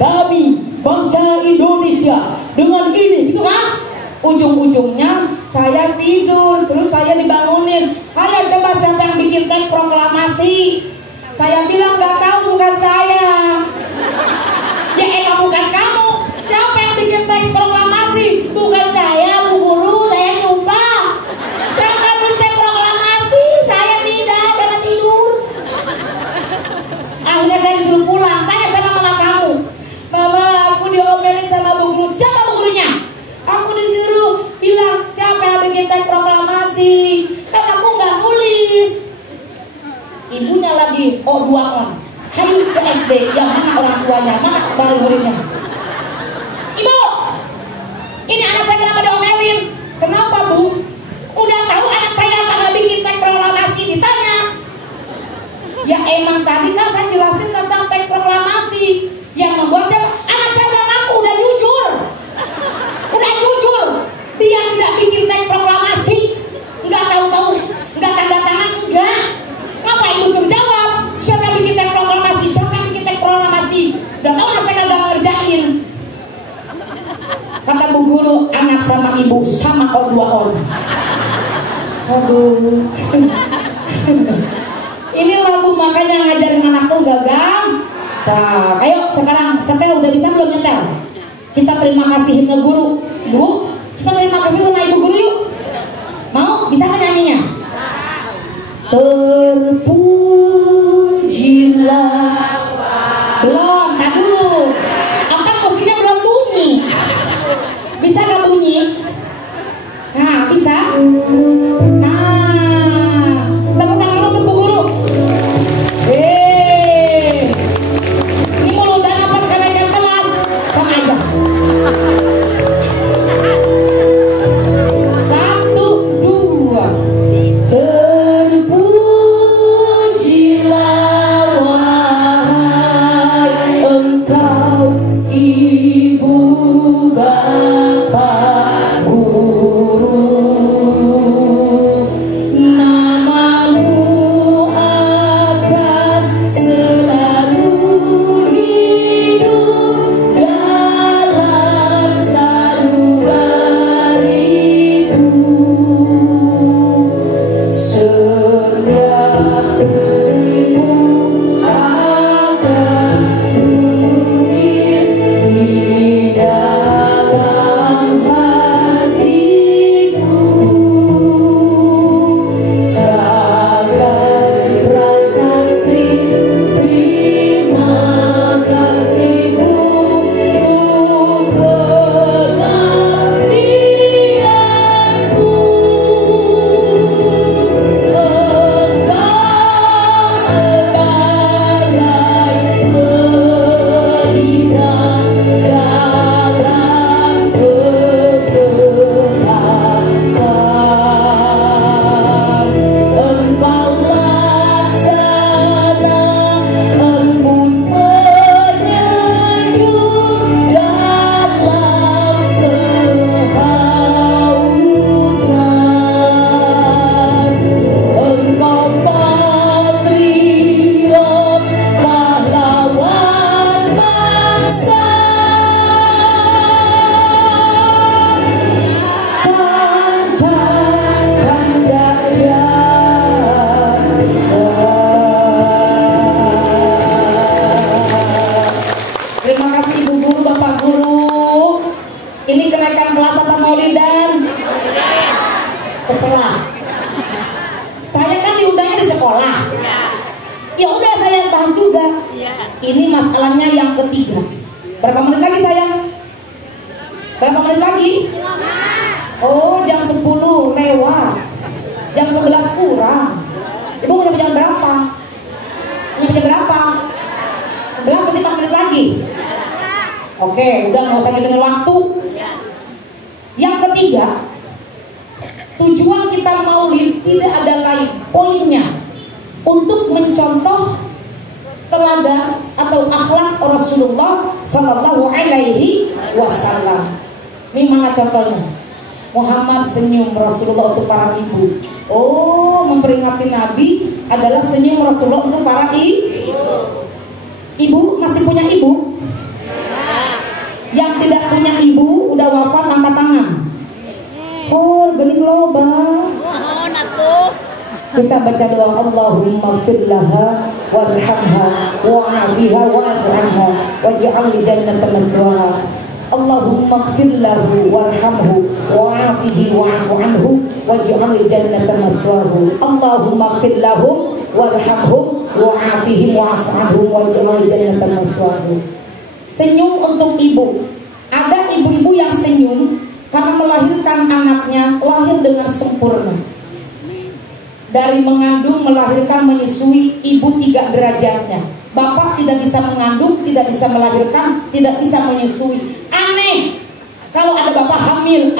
kami bangsa Indonesia dengan ini, gitu kan. Ujung-ujungnya saya tidur, terus saya dibangunin, ayo coba siapa yang bikin teks proklamasi. Saya bilang gak tahu, bukan saya. Ya emang bukan kamu. Siapa yang bikin teks proklamasi? Bukan saya Bu Guru, saya sumpah. Saya akan nulis teks proklamasi. Saya tidak, saya tidur. Akhirnya saya disuruh pulang. Tanya sama mama kamu, mama aku diomelin sama Bu Guru. Siapa Bu Gurunya? Aku disuruh bilang siapa yang bikin teks proklamasi, kan aku nggak nulis. Ibunya lagi O2on, hayu ke SD, yang mana orang tuanya, mana baru muridnya. Ibu, ini anak saya kenapa diomelin? Kenapa Bu? Udah tahu anak saya apa nggak bikin teks proklamasi, ditanya. Ya emang tadi kan saya jelasin tentang teks proklamasi. Yang membuat saya, anak saya udah ngaku, udah jujur. Dia tidak bikin teks proklamasi, nggak tahu-tahu, nggak tanda tangan, enggak. Ngapa ibu suruh jawab? Siapa yang bikin teks proklamasi? Siapa yang bikin teks proklamasi? Udah tahu anak saya kagak ngerjain. Kata Bu Guru, anak sama ibu sama O2on. Aduh. Inilah Bu, makanya ngajarin anak tuh gagal. Nah, ayo sekarang cetel, udah bisa belum nyetel? Kita terima kasih himne guru, Bu. Kita terima kasih sama ibu guru yuk. Mau? Bisa kan nyanyinya? Terpujilah. Belum, tak dulu. Apa posisinya belum bunyi? Bisa gak bunyi? Nah, bisa. Nah, tepuk tangan untuk Bu Guru. Ini mulu dan apa kenaikan kelas sama aja. Terpujilah Ya udah saya bahas juga. Ini masalahnya yang ketiga. Berapa menit lagi sayang? Berapa menit lagi? Oh, jam 10 lewat. Jam 11 kurang. Ibu mau jam berapa? Jam berapa? 11 berarti 4 menit lagi. Oke, udah nggak usah ngitungin waktu. Yang ketiga, tujuan kita maulid tidak ada lain poinnya untuk mencontoh teladan atau akhlak Rasulullah Sallallahu Alaihi Wasallam. Ini mana contohnya? Muhammad senyum Rasulullah untuk para ibu. Oh, memperingati Nabi adalah senyum Rasulullah untuk para ibu. Ibu masih punya ibu? Yang tidak punya ibu udah wafat angkat tangan. Oh, gening loba. Kita baca doa Allahumma fir laha warhamha wa'afiha wa'fu anha waj'al li jannatan maswaha. Allahumma fir lahu warhamhu wa'afihi wa'fu anhu waj'al li jannatan maswahu. Allahumma fir lahu warhamhu wa'afihi wa'fu anhu waj'al li jannatan maswahu. Senyum untuk ibu. Ada ibu-ibu yang senyum karena melahirkan anaknya lahir dengan sempurna. Dari mengandung, melahirkan, menyusui, ibu 3 derajatnya. Bapak tidak bisa mengandung, tidak bisa melahirkan, tidak bisa menyusui. Aneh kalau ada bapak hamil.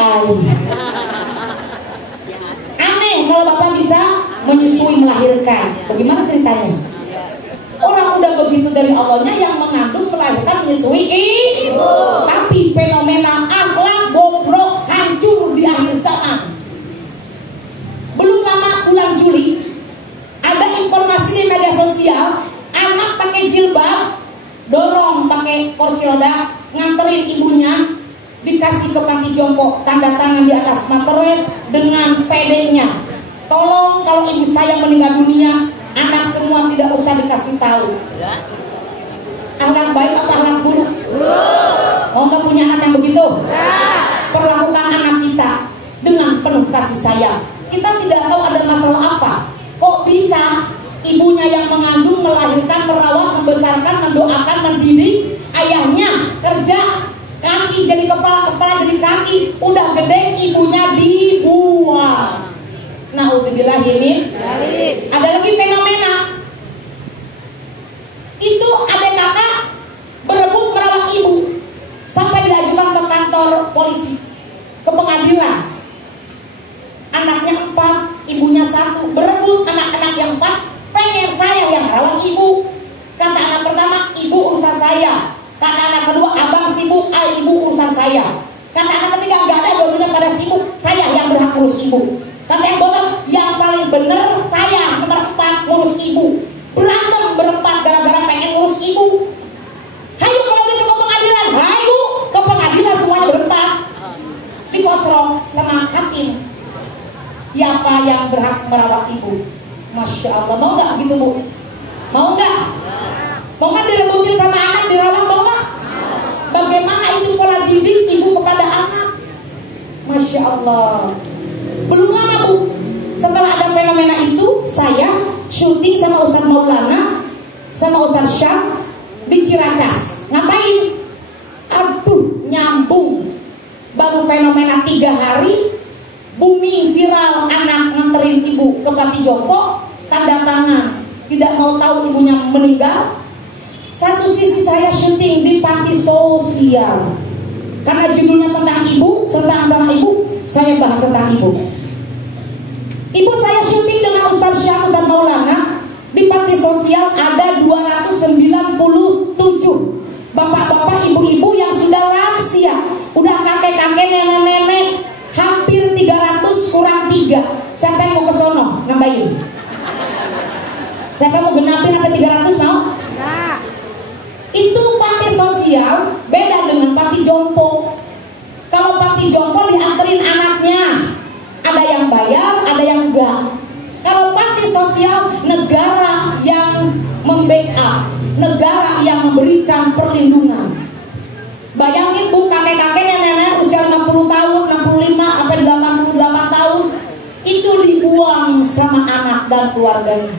Aneh kalau bapak bisa menyusui, melahirkan. Bagaimana ceritanya? Orang udah begitu dari Allahnya, yang mengandung, melahirkan, menyusui ibu. Tapi fenomena akhlak bobrok hancur di akhir zaman. Belum lama bulan Juli ada informasi di media sosial, anak pakai jilbab, dorong pakai kursi roda, nganterin ibunya, dikasih ke panti jompo, tanda tangan di atas materai dengan PD-nya. Tolong kalau ibu saya meninggal dunia, anak semua tidak usah dikasih tahu. Akhlak baik apa akhlak buruk? Mau nggak punya anak yang begitu? Perlakukan anak kita dengan penuh kasih sayang. Kita tidak tahu ada masalah apa. Kok bisa ibunya yang mengandung, melahirkan, merawat, membesarkan, mendoakan, mendidik, ayahnya kerja, kaki jadi kepala, kepala jadi kaki, udah gede ibunya dibuang. Naudzubillahimin. Ada lagi fenomena. Itu ada kakak berebut merawat ibu sampai diajukan ke kantor polisi, ke pengadilan. Anaknya 4, ibunya 1, berebut anak-anak yang 4, pengen saya yang rawat ibu. Kata anak pertama, ibu urusan saya. Kata anak kedua, abang sibuk, ibu urusan saya. Kata anak ketiga, gak ada, dua-duanya pada sibuk, saya yang berhak ngurus ibu. Kata yang botol, yang paling bener saya, nomor 4, ngurus ibu. Berantem berempat gara-gara pengen ngurus ibu. Hayu kalau gitu ke pengadilan, hayu ke pengadilan semuanya berempat. Dikocok sama hakim. Siapa yang berhak merawat ibu? Masya Allah, mau nggak gitu bu? Mau nggak? Mau nggak direbutin sama anak, dirawat, mau nggak? Bagaimana itu pola didik ibu kepada anak? Masya Allah. Belum lama bu, setelah ada fenomena itu, saya syuting sama Ustaz Maulana, sama Ustaz Syam di Ciracas. Ngapain? Aduh, nyambung. Baru fenomena 3 hari, booming viral, anak nganterin ibu ke panti jompo, tanda tangan, tidak mau tahu ibunya meninggal. Satu sisi saya syuting di panti sosial, karena judulnya tentang ibu, tentang ibu, saya bahas tentang ibu. Ibu saya syuting dengan Ustaz Syam, Ustaz Maulana di panti sosial. Ada 297 bapak-bapak, ibu-ibu yang sudah lansia, udah kakek-kakek, nenek-nenek, hampir 300 kurang 3. Siapa yang mau ke sono nambahin? Siapa mau genapin sampai 300 mau? Nah. Itu panti sosial beda dengan panti jompo. Kalau panti jompo dianterin anaknya, ada yang bayar, ada yang enggak. Kalau panti sosial, negara yang membackup, negara yang memberikan perlindungan. Bayangin bu, kakek-kakek, nenek-nenek usia 60 tahun, 65 sampai 88 tahun itu dibuang sama anak dan keluarganya.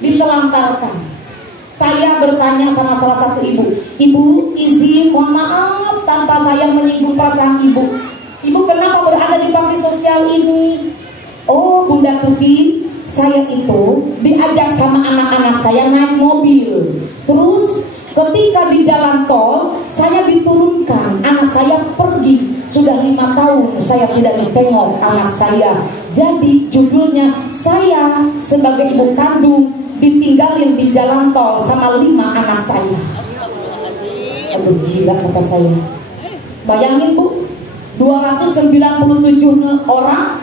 ditelantarkan. Saya bertanya sama salah satu ibu, "Ibu, izin, mohon maaf tanpa saya menyinggung perasaan ibu. Ibu kenapa berada di panti sosial ini?" "Oh, Bunda Tuti, saya itu diajak sama anak-anak saya naik mobil. Terus ketika di jalan tol saya diturunkan, anak saya pergi. Sudah 5 tahun saya tidak ditengok anak saya. Jadi judulnya saya sebagai ibu kandung ditinggalin di jalan tol sama 5 anak saya." Aduh, gila kata saya. Bayangin Bu, 297 orang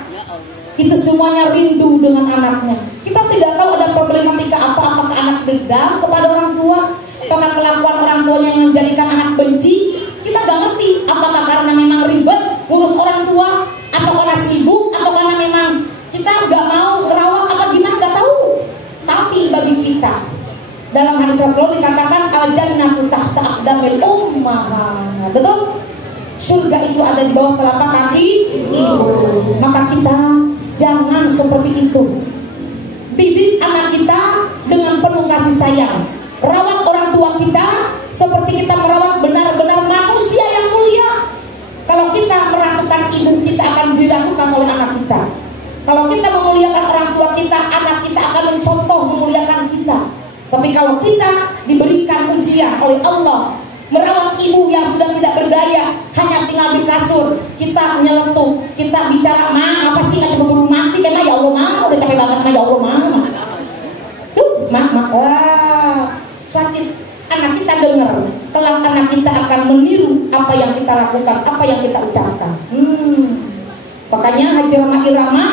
itu semuanya rindu dengan anaknya. Kita tidak tahu ada problematika apa, apakah anak dendam kepada orang tua, apakah kelakuan orang tuanya yang menjadikan anak benci. Kita gak ngerti apakah karena memang ribet ngurus orang tua, atau karena sibuk, atau karena memang kita gak mau merawat, apa gimana gak tahu. Tapi bagi kita, dalam hadis Rasul dikatakan al-jannatu tahta aqdamil ummahat. Betul? Surga itu ada di bawah telapak kaki ibu. Maka kita jangan seperti itu. Didik anak kita dengan penuh kasih sayang. Rawat orang tua kita seperti kita merawat benar-benar manusia yang mulia. Kalau kita meragukan ibu, kita akan diragukan oleh anak kita. Kalau kita memuliakan orang tua kita, anak kita akan mencontoh memuliakan kita. Tapi kalau kita diberikan ujian oleh Allah, merawat ibu yang sudah tidak berdaya, hanya tinggal di kasur, kita nyeletuk, kita bicara, "Ma, apa sih nggak coba buru mati?" Karena ya Allah, Ma, udah capek banget, Ma, ya Allah, Ma. Sakit. Anak kita dengar, kelak anak kita akan meniru apa yang kita lakukan, apa yang kita ucapkan. Makanya Haji Rhoma Irama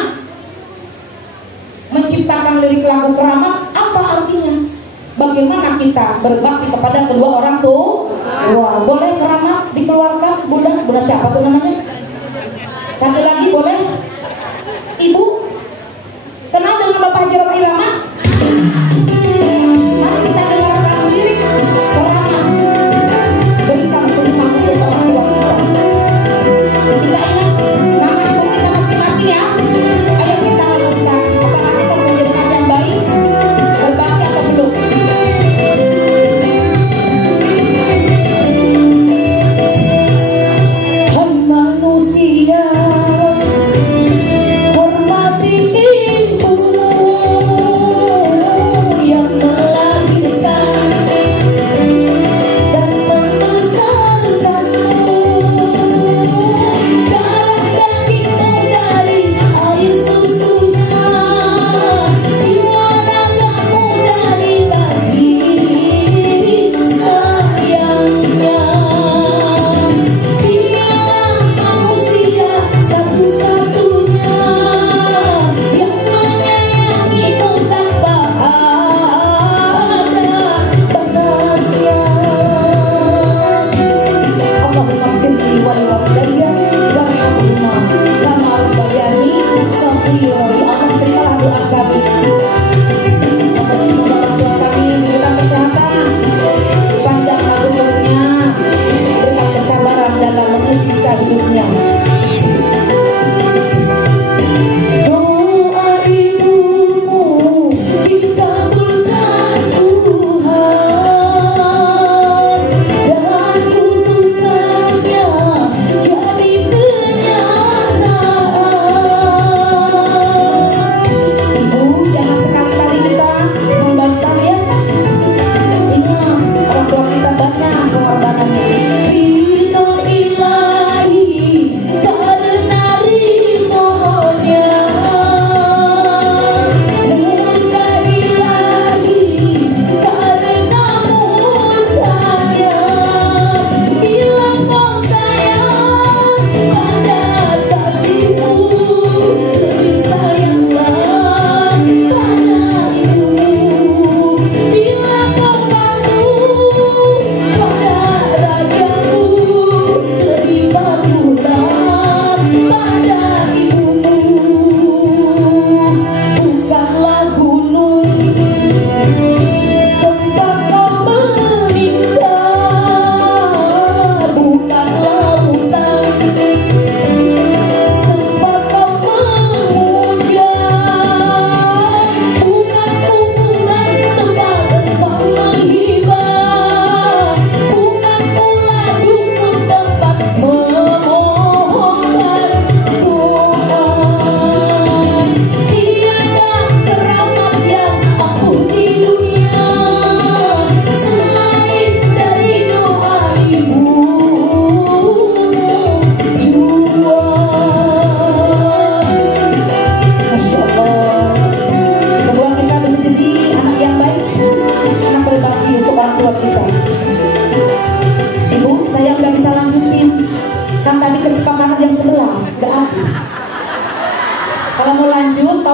menciptakan lirik lagu Keramat. Apa artinya? Bagaimana kita berbakti kepada kedua orang tua. Wah, boleh Keramat dikeluarkan, Bunda? Bunda siapa tuh namanya? Satu lagi boleh? Ibu kenal dengan Bapak Haji Rhoma Irama? Mari kita dengarkan lirik Keramat. Berikan senyuman untuk orang tua kita. Kita ingat nama ibu kita masing-masing ya. Ayo kita renungkan, apakah kita sudah jadi anak yang baik, berbakti atau belum? Manusia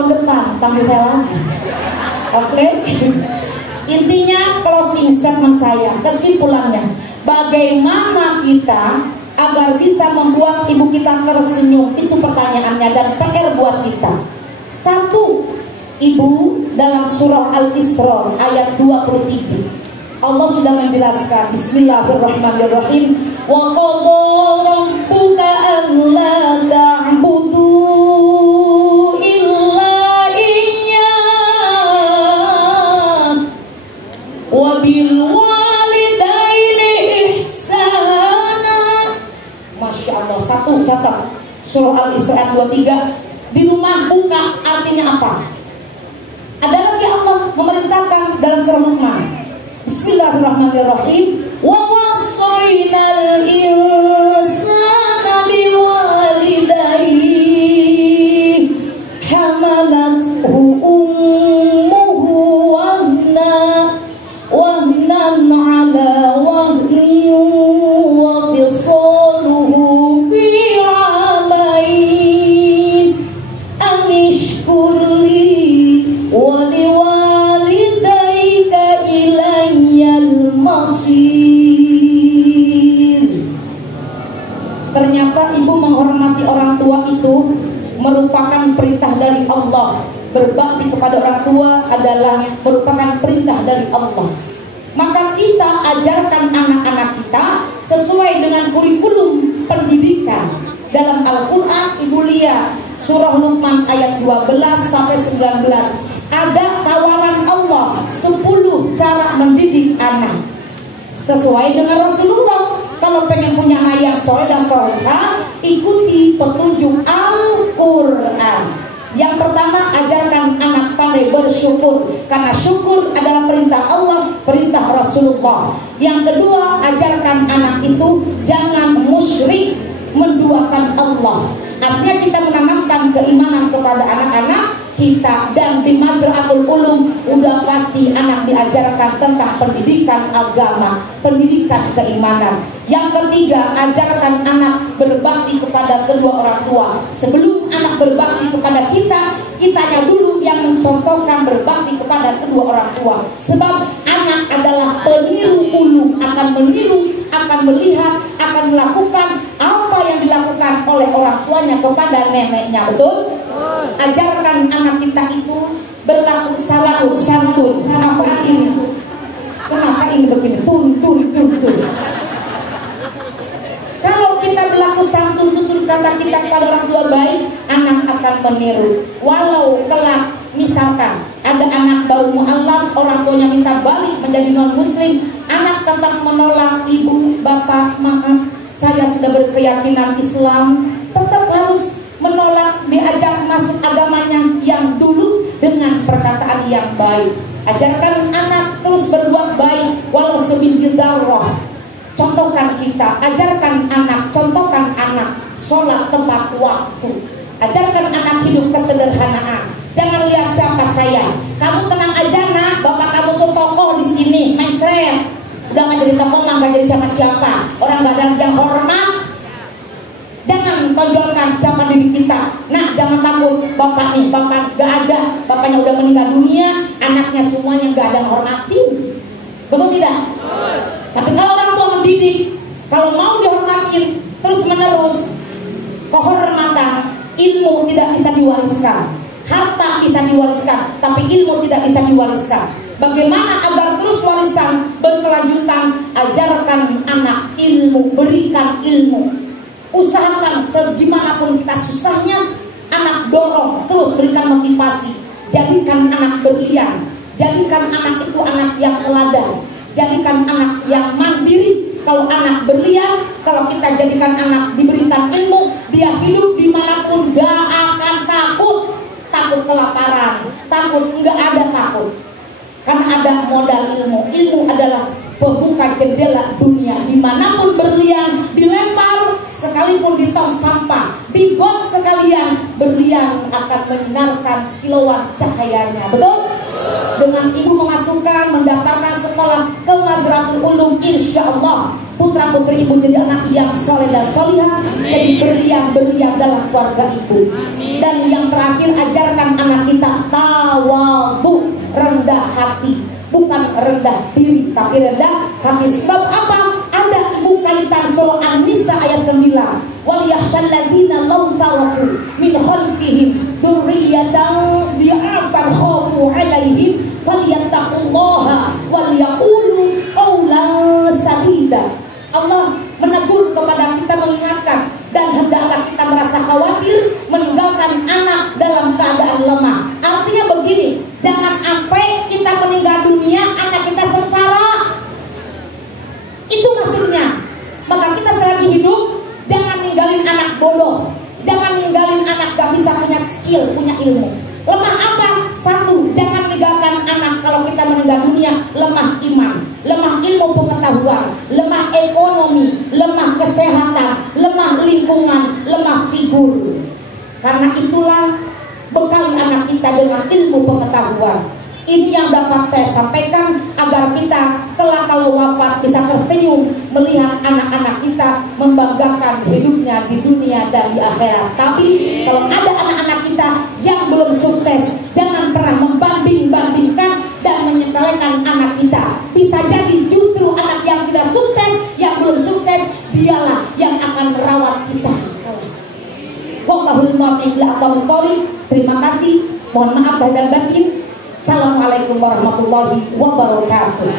tahun depan panggil saya lagi. Oke? Intinya closing statement saya, kesimpulannya, bagaimana kita agar bisa membuat ibu kita tersenyum, itu pertanyaannya dan PR buat kita. Satu, ibu dalam surah Al-Isra ayat 23 Allah sudah menjelaskan, Bismillahirrahmanirrahim, wa qadha rabbuka alla ta'budu illa iyyah wa bil walidaini ihsana. Masya Allah. Satu, catat surah Al-Isra ayat 23, di rumah buka artinya apa? Ada lagi Allah memerintahkan dalam surah Luqman, Bismillahirrahmanirrahim, wa wassaynal insana biwalidayhi hamalathu ummuhu wahnan ala wahnin wa fisaluhu fi amain an ishkurli wa liwalidayka ilayyal masir. Ternyata ibu menghormati orang tua itu merupakan perintah dari Allah. Berbakti kepada orang tua adalah merupakan perintah dari Allah. Maka kita ajarkan anak-anak kita sesuai dengan kurikulum pendidikan. Dalam Al-Quran, ibu lihat surah Luqman ayat 12 sampai 19, ada tawaran Allah 10 cara mendidik anak sesuai dengan Rasulullah. Kalau pengen punya anak yang soleh dan solehah, ikuti petunjuk Al-Quran. Yang pertama, ajarkan anak pandai bersyukur, karena syukur adalah perintah Allah, perintah Rasulullah. Yang kedua, ajarkan anak itu jangan musyrik, menduakan Allah. Artinya kita menanamkan keimanan kepada anak-anak kita. Dan di Mazra'atul Ulum udah pasti anak diajarkan tentang pendidikan agama, pendidikan keimanan. Yang ketiga, ajarkan anak berbakti kepada kedua orang tua. Sebelum anak berbakti kepada kita, kitanya dulu yang mencontohkan berbakti kepada kedua orang tua. Sebab anak adalah peniru ulu, akan meniru, akan melihat, akan melakukan apa yang dilakukan oleh orang tuanya kepada neneknya. Betul? Ajarkan anak kita itu berlaku salahun santun. Apa ini? Kenapa ini begini? Tun. Kalau kita berlaku santun, tutur kata kita kepada orang tua baik, anak akan meniru. Walau kelak misalkan ada anak baru mu'alaf, orang tuanya minta balik menjadi non muslim, anak tetap menolak, ibu, bapak, maaf, saya sudah berkeyakinan Islam, tetap harus menolak, diajak masuk agamanya yang dulu dengan perkataan yang baik. Ajarkan anak terus berbuat baik walau sebiji dzarrah. Contohkan kita, ajarkan anak, contohkan anak sholat tepat waktu. Ajarkan anak hidup kesederhanaan. Jangan lihat siapa saya. Kamu tenang aja nak, bapak kamu tuh tokoh di sini, mencret. Udah nggak jadi tokoh, nggak jadi siapa-siapa. Orang nggak ada yang hormat. Jangan tonjolkan siapa diri kita. Nah, jangan takut, bapak nih, bapak gak ada, bapaknya udah meninggal dunia, anaknya semuanya gak ada yang hormatin. Betul tidak? Tapi kalau orang tua mendidik, kalau mau dihormatin terus menerus, kehormatan, ilmu tidak bisa diwariskan, harta bisa diwariskan, tapi ilmu tidak bisa diwariskan. Bagaimana agar terus warisan berkelanjutan? Ajarkan anak ilmu, berikan ilmu. Usahakan segimanapun kita susahnya, anak dorong, terus berikan motivasi. Jadikan anak berlian, jadikan anak itu anak yang teladan, jadikan anak yang mandiri. Kalau anak berlian, kalau kita jadikan anak diberikan ilmu, dia hidup dimanapun gak akan takut. Takut kelaparan, takut, nggak ada takut. Karena ada modal ilmu. Ilmu adalah pembuka jendela dunia. Dimanapun berlian, dilempar, sekalipun di tong sampah, di got sekalian, berlian akan menyinarkan kilauan cahayanya. Betul? Dengan ibu memasukkan, mendaftarkan sekolah ke Mazra'atul Ulum, untuk insya Allah putra putri ibu jadi anak yang soleh dan solihah, jadi berlian dalam keluarga ibu. Dan yang terakhir, ajarkan anak kita tawadhu, rendah hati, bukan rendah diri tapi rendah hati. Sebab apa? Ada ibu kaitan surah An-Nisa ayat 9, wal yakhshal ladzina law taraku min khalfihim dzurriyyatan dhi'afan khafu 'alaihim falyattaqullaha wal yaqulu qawlan sadida. Allah menegur kepada kita, mengingatkan, dan hendaklah kita merasa khawatir meninggalkan anak dalam keadaan lemah. Artinya begini, jangan sampai kita meninggal dunia anak kita sengsara. Itu maksudnya. Maka kita selagi hidup jangan ninggalin anak bodoh, jangan ninggalin anak gak bisa punya skill, punya ilmu. Lemah apa? Satu, jangan meninggalkan anak kalau kita meninggal dunia lemah iman, lemah ilmu pengetahuan, lemah ekonomi, lemah kesehatan, lemah lingkungan, lemah figur. Karena itulah bekali anak kita dengan ilmu pengetahuan. Ini yang dapat saya sampaikan agar kita kelak kalau wafat bisa tersenyum melihat anak-anak kita membanggakan hidupnya di dunia dan di akhirat. Tapi kalau ada anak-anak kita yang belum sukses, jangan pernah membanding-bandingkan dan menyepelekan anak kita. Bisa jadi justru anak yang tidak sukses, yang belum sukses, dialah yang akan merawat kita. Wallahul muwaffiq ila aqwamit thoriq. Terima kasih. Mohon maaf lahir dan batin. Assalamualaikum warahmatullahi wabarakatuh.